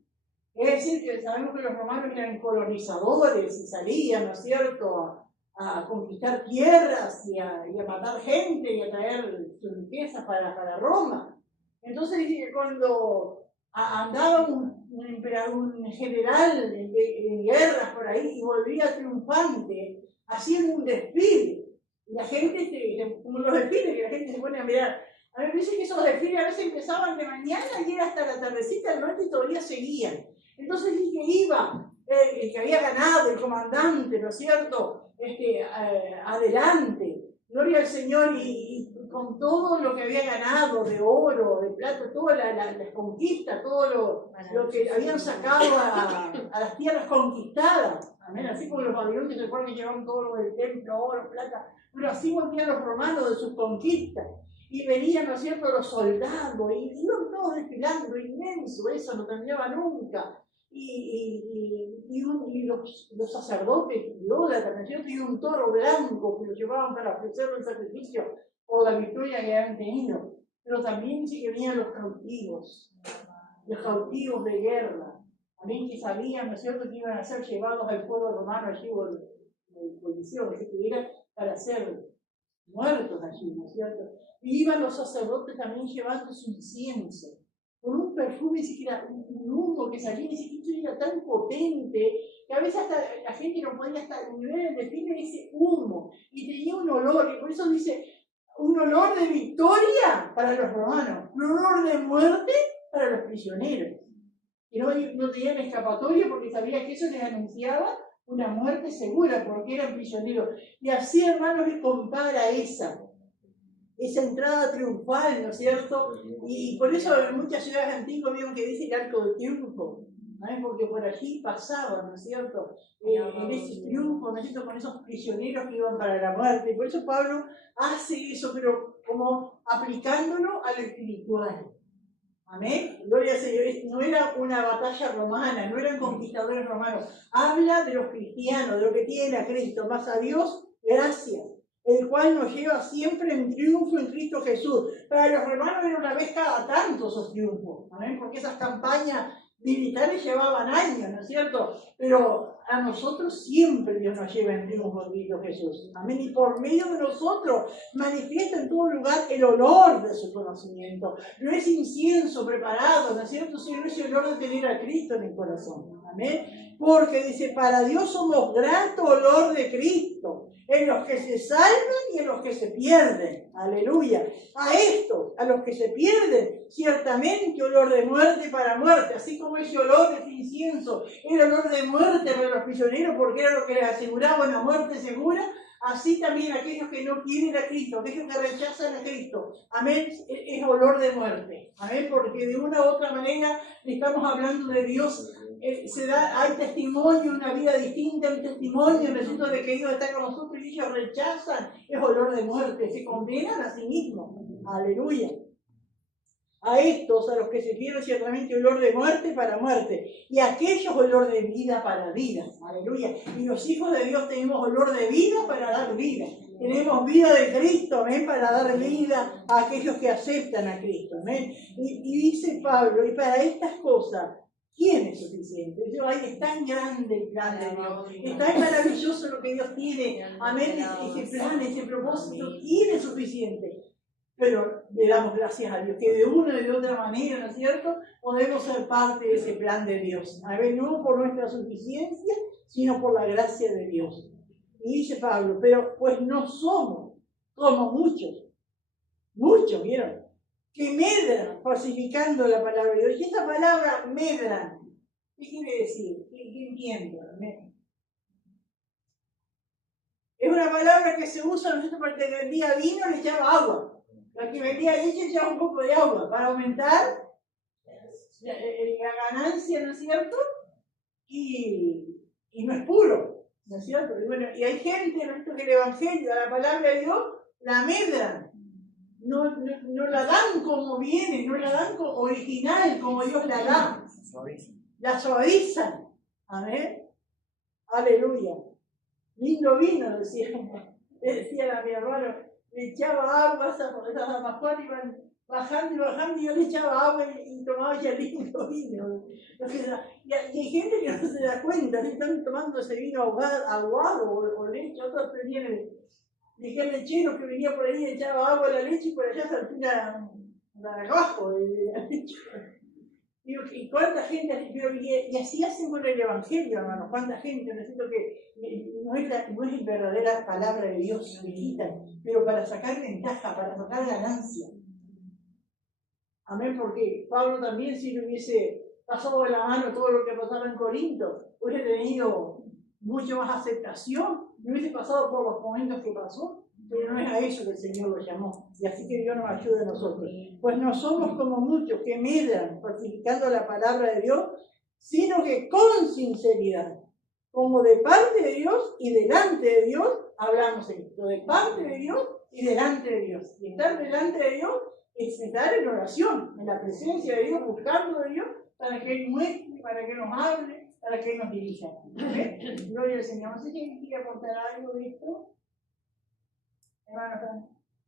Es decir, que sabemos que los romanos eran colonizadores y salían, ¿no es cierto?, a conquistar tierras y a matar gente y a traer sus riquezas para Roma. Entonces dice que cuando andaba un general en guerras por ahí y volvía triunfante, haciendo un desfile, y la gente, como los desfiles, que la gente se pone a mirar, a mí me dice que esos desfiles a veces empezaban de mañana y era hasta la tardecita de la noche y todavía seguían. Entonces dice que iba el que había ganado, el comandante, ¿no es cierto?, adelante, gloria al Señor, y con todo lo que había ganado de oro, de plata, todas las conquistas, todo lo que habían sacado a las tierras conquistadas, amén, así como los babilonios se acuerdan que llevaban todo lo del templo, oro, plata, pero así volvían los romanos de sus conquistas, y venían, ¿no es cierto?, los soldados, y iban todos desfilando, inmenso, eso no terminaba nunca. Y los sacerdotes idólatras, ¿no es cierto?, y un toro blanco que lo llevaban para ofrecerle el sacrificio por la victoria que habían tenido. Pero también sí que venían los cautivos de guerra, también que sabían, ¿no es cierto?, que iban a ser llevados al pueblo romano allí por el coliseo, que era para ser muertos allí, ¿no es cierto? Y iban los sacerdotes también llevando su incienso, con un perfume, ni siquiera un humo que salía, ni siquiera era tan potente, que a veces hasta la gente no podía estar en nivel de define ese humo, y tenía un olor, y por eso dice, un olor de victoria para los romanos, un olor de muerte para los prisioneros. que no tenían escapatoria porque sabía que eso les anunciaba una muerte segura porque eran prisioneros. Y así, hermanos, les compara esa entrada triunfal, ¿no es cierto? Y por eso en muchas ciudades antiguas vieron que dice el arco de triunfo, ¿no? Porque por allí pasaban, ¿no es cierto? En ese triunfo, ¿no es cierto? Con esos prisioneros que iban para la muerte. Y por eso Pablo hace eso, pero como aplicándolo a lo espiritual. Amén. Gloria al Señor. No era una batalla romana, no eran conquistadores romanos. Habla de los cristianos, de lo que tienen a Cristo, más a Dios, gracias, el cual nos lleva siempre en triunfo en Cristo Jesús. Para los romanos era una vez cada tanto esos triunfos, ¿amén? Porque esas campañas militares llevaban años, ¿no es cierto? Pero a nosotros siempre Dios nos lleva en triunfo en Cristo Jesús. Amén. Y por medio de nosotros manifiesta en todo lugar el olor de su conocimiento. No es incienso preparado, ¿no es cierto? Sino es el olor de tener a Cristo en el corazón. Amén. Porque dice, para Dios somos grato olor de Cristo, en los que se salvan y en los que se pierden. Aleluya. A estos, a los que se pierden, ciertamente olor de muerte para muerte, así como ese olor de incienso, el olor de muerte para los prisioneros, porque era lo que les aseguraba una muerte segura. Así también aquellos que no quieren a Cristo, aquellos que rechazan a Cristo, amén, es olor de muerte, amén, porque de una u otra manera estamos hablando de Dios. Hay testimonio, una vida distinta, un testimonio, necesito de que Dios está con nosotros y ellos rechazan, es olor de muerte, se condenan a sí mismos, aleluya. A estos, a los que se pierden ciertamente olor de muerte para muerte, y a aquellos olor de vida para vida, aleluya. Y los hijos de Dios tenemos olor de vida para dar vida. Tenemos vida de Cristo, amén, para dar vida a aquellos que aceptan a Cristo, amén. Y dice Pablo, y para estas cosas, ¿quién es suficiente? Ay, es tan grande el plan de Dios, es tan maravilloso lo que Dios tiene, amén, ese plan, ese propósito, ¿quién es suficiente? Pero le damos gracias a Dios, que de una y de otra manera, ¿no es cierto?, podemos ser parte de ese plan de Dios. A ver, no por nuestra suficiencia, sino por la gracia de Dios. Y dice Pablo, pero pues no somos como muchos, ¿vieron?, que medran falsificando la palabra de Dios. Y esa palabra medran, ¿qué quiere decir? ¿Qué entiendo? Es una palabra que se usa, ¿no es cierto?, para el que vendía vino le echaba agua. La que vendía leche echaba un poco de agua para aumentar la ganancia, ¿no es cierto? Y no es puro, ¿no es cierto? Y, bueno, y hay gente, ¿no es cierto?, que el Evangelio, la palabra de Dios, la medran. No la dan como viene, no la dan como original, como Dios la da. La suavizan. Amén. Aleluya. Lindo vino, decía a mi hermano. Le echaba agua, esas amajuanas iban bajando y yo le echaba agua y tomaba ya lindo vino. Y hay gente que no se da cuenta, están tomando ese vino aguado o leche. Otros tenían el lechero que venía por ahí y echaba agua a la leche y por allá se altura abajo de la leche. Y cuánta gente, y así hacen con el Evangelio, hermano, cuánta gente, necesito que no es la verdadera palabra de Dios, me quitan, pero para sacar ventaja, para sacar ganancia. Amén, porque Pablo también, si le hubiese pasado de la mano todo lo que pasaba en Corinto, hubiese tenido mucho más aceptación, no hubiese pasado por los momentos que pasó. Pero no es a eso que el Señor lo llamó. Y así que Dios nos ayude a nosotros. Pues no somos como muchos que medran falsificando la palabra de Dios, sino que con sinceridad, como de parte de Dios y delante de Dios, hablamos esto. De parte de Dios y delante de Dios. Y estar delante de Dios es estar en oración, en la presencia de Dios, buscando de Dios, para que Él muestre, para que nos hable, para que Él nos dirija. ¿Ven? Gloria al Señor. No sé si alguien quiere aportar algo de esto.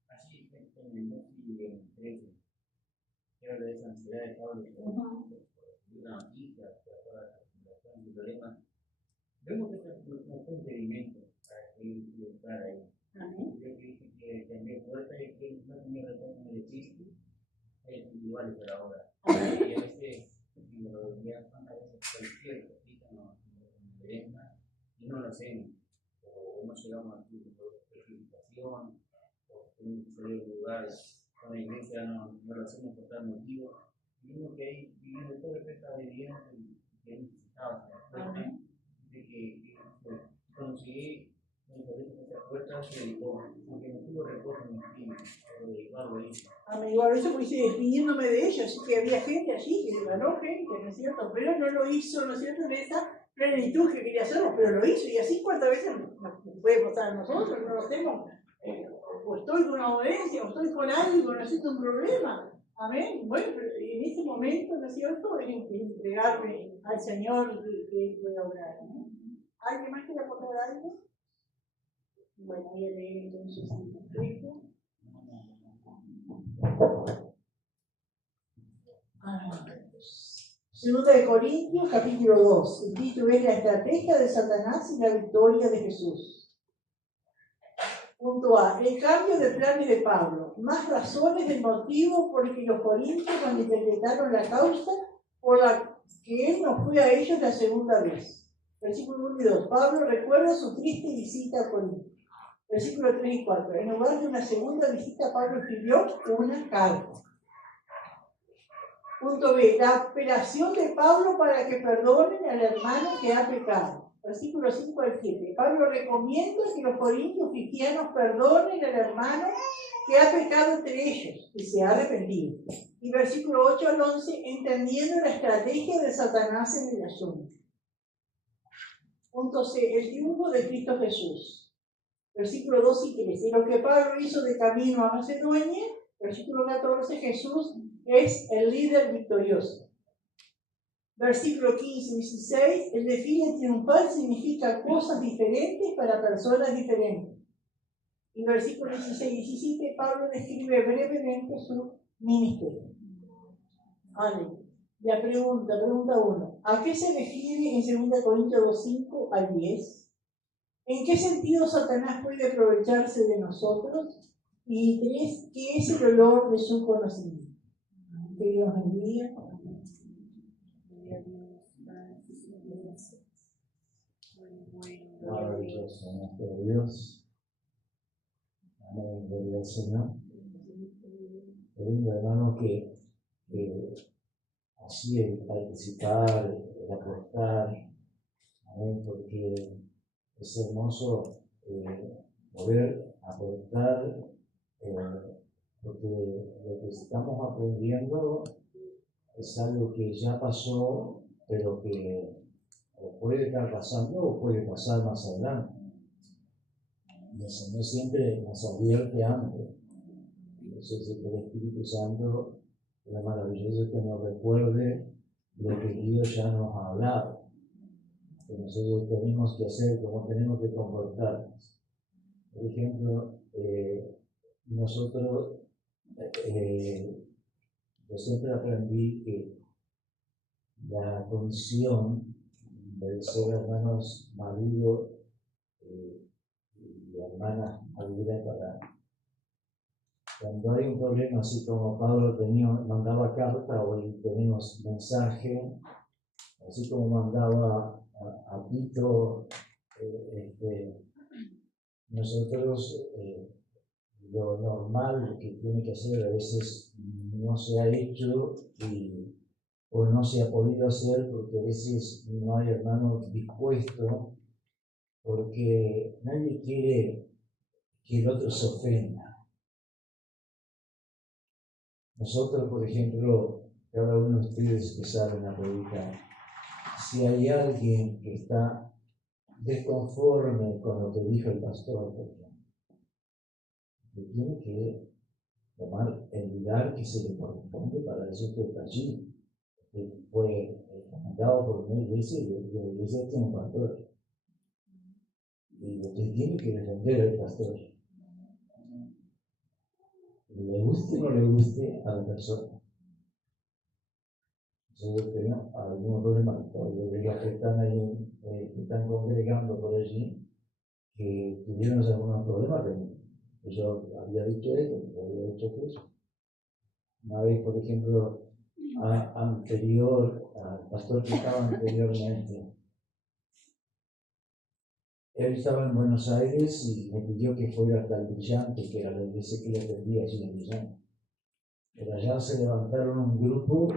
Así en el 2013, quiero de esa ansiedad de Pablo, una noticia, un problema. Vemos que no fue impedimento para que estar ahí. Yo que dije que también fuerza y que no tenía razón en el espíritu, es igual para ahora. Y a veces, los días a veces cualquier cosita nos interesa y no lo hacemos. O no llegamos a precipitación, o tenemos que salir de un lugar con la iglesia, no lo hacemos por tal motivo. Vimos que ahí viviendo todo lo que está viviendo, de que conseguí muchas puertas que dedicó, aunque no tuvo reposo en mi espíritu, pero dedicado a eso. Igual eso pues hice despidiéndome de ella, así que había gente allí que ganó gente, ¿no es cierto? Pero no lo hizo, ¿no es cierto?, en esa plenitud que quería hacerlo, pero lo hizo, y así cuántas veces nos puede pasar a nosotros, no lo hacemos, o estoy con una dolencia, o estoy con algo, no es un problema. Amén. Bueno, pero en ese momento, ¿no es cierto?, es entregarme al Señor que Él pueda obrar. ¿No? ¿Alguien más quiere aportar algo? Bueno, voy a leer entonces el texto. Segunda de Corintios, capítulo 2. El título es La estrategia de Satanás y la victoria de Jesús. Punto A. El cambio de planes de Pablo. Más razones del motivo por el que los corintios malinterpretaron la causa por la que él no fue a ellos la segunda vez. Versículo 1 y 2. Pablo recuerda su triste visita a Corinto. Versículo 3 y 4. En lugar de una segunda visita, Pablo escribió una carta. Punto B. La apelación de Pablo para que perdonen al hermano que ha pecado. Versículo 5 al 7. Pablo recomienda que los corintios cristianos perdonen al hermano que ha pecado entre ellos y se ha arrepentido. Y versículo 8 al 11, entendiendo la estrategia de Satanás en el asunto. Punto C. El triunfo de Cristo Jesús. Versículo 2 y 13. Lo que Pablo hizo de camino a Macedonia. Versículo 14. Jesús es el líder victorioso. Versículo 15 y 16, el desfile triunfal significa cosas diferentes para personas diferentes. Y versículo 16 y 17, Pablo describe brevemente su ministerio. Amén. La pregunta 1. ¿A qué se refiere en 2 Corintios 5 al 10? ¿En qué sentido Satanás puede aprovecharse de nosotros? Y 3, ¿qué es el olor de su conocimiento? Que Dios bendiga. Maravilloso, nuestro Dios. Amén, gloria al Señor. Qué lindo, hermano, que así el participar, el aportar, amén, porque es hermoso poder aportar, porque lo que estamos aprendiendo es algo que ya pasó, pero que o puede estar pasando o puede pasar más adelante. Y el Señor siempre nos advierte antes. Entonces, el Espíritu Santo es maravilloso que nos recuerde lo que Dios ya nos ha hablado, que nosotros tenemos que hacer, cómo tenemos que comportarnos. Por ejemplo, nosotros, yo siempre aprendí que la condición de ser hermanos marido y hermanas maduras para cuando hay un problema, así como Pablo mandaba carta, hoy tenemos mensaje, así como mandaba a Tito, nosotros lo normal que tiene que hacer a veces no se ha hecho o no se ha podido hacer porque a veces no hay hermano dispuesto, porque nadie quiere que el otro se ofenda. Nosotros, por ejemplo, cada uno de ustedes que saben a predicar, si hay alguien que está desconforme con lo que dijo el pastor, que tiene que tomar el lugar que se le corresponde para eso que está allí, que fue comentado por una iglesia y la iglesia tiene un pastor. Y usted tiene que defender al pastor. Le guste o no le guste a la persona. Nosotros tenemos algunos problemas de los que están ahí, que están congregando por allí, que tuvieron algunos problemas que yo había dicho esto, que había dicho eso. Una vez, por ejemplo, al pastor que estaba anteriormente, él estaba en Buenos Aires y me pidió que fuera hasta el Brillante, que era la iglesia que le atendía allí en el Brillante. Pero allá se levantaron un grupo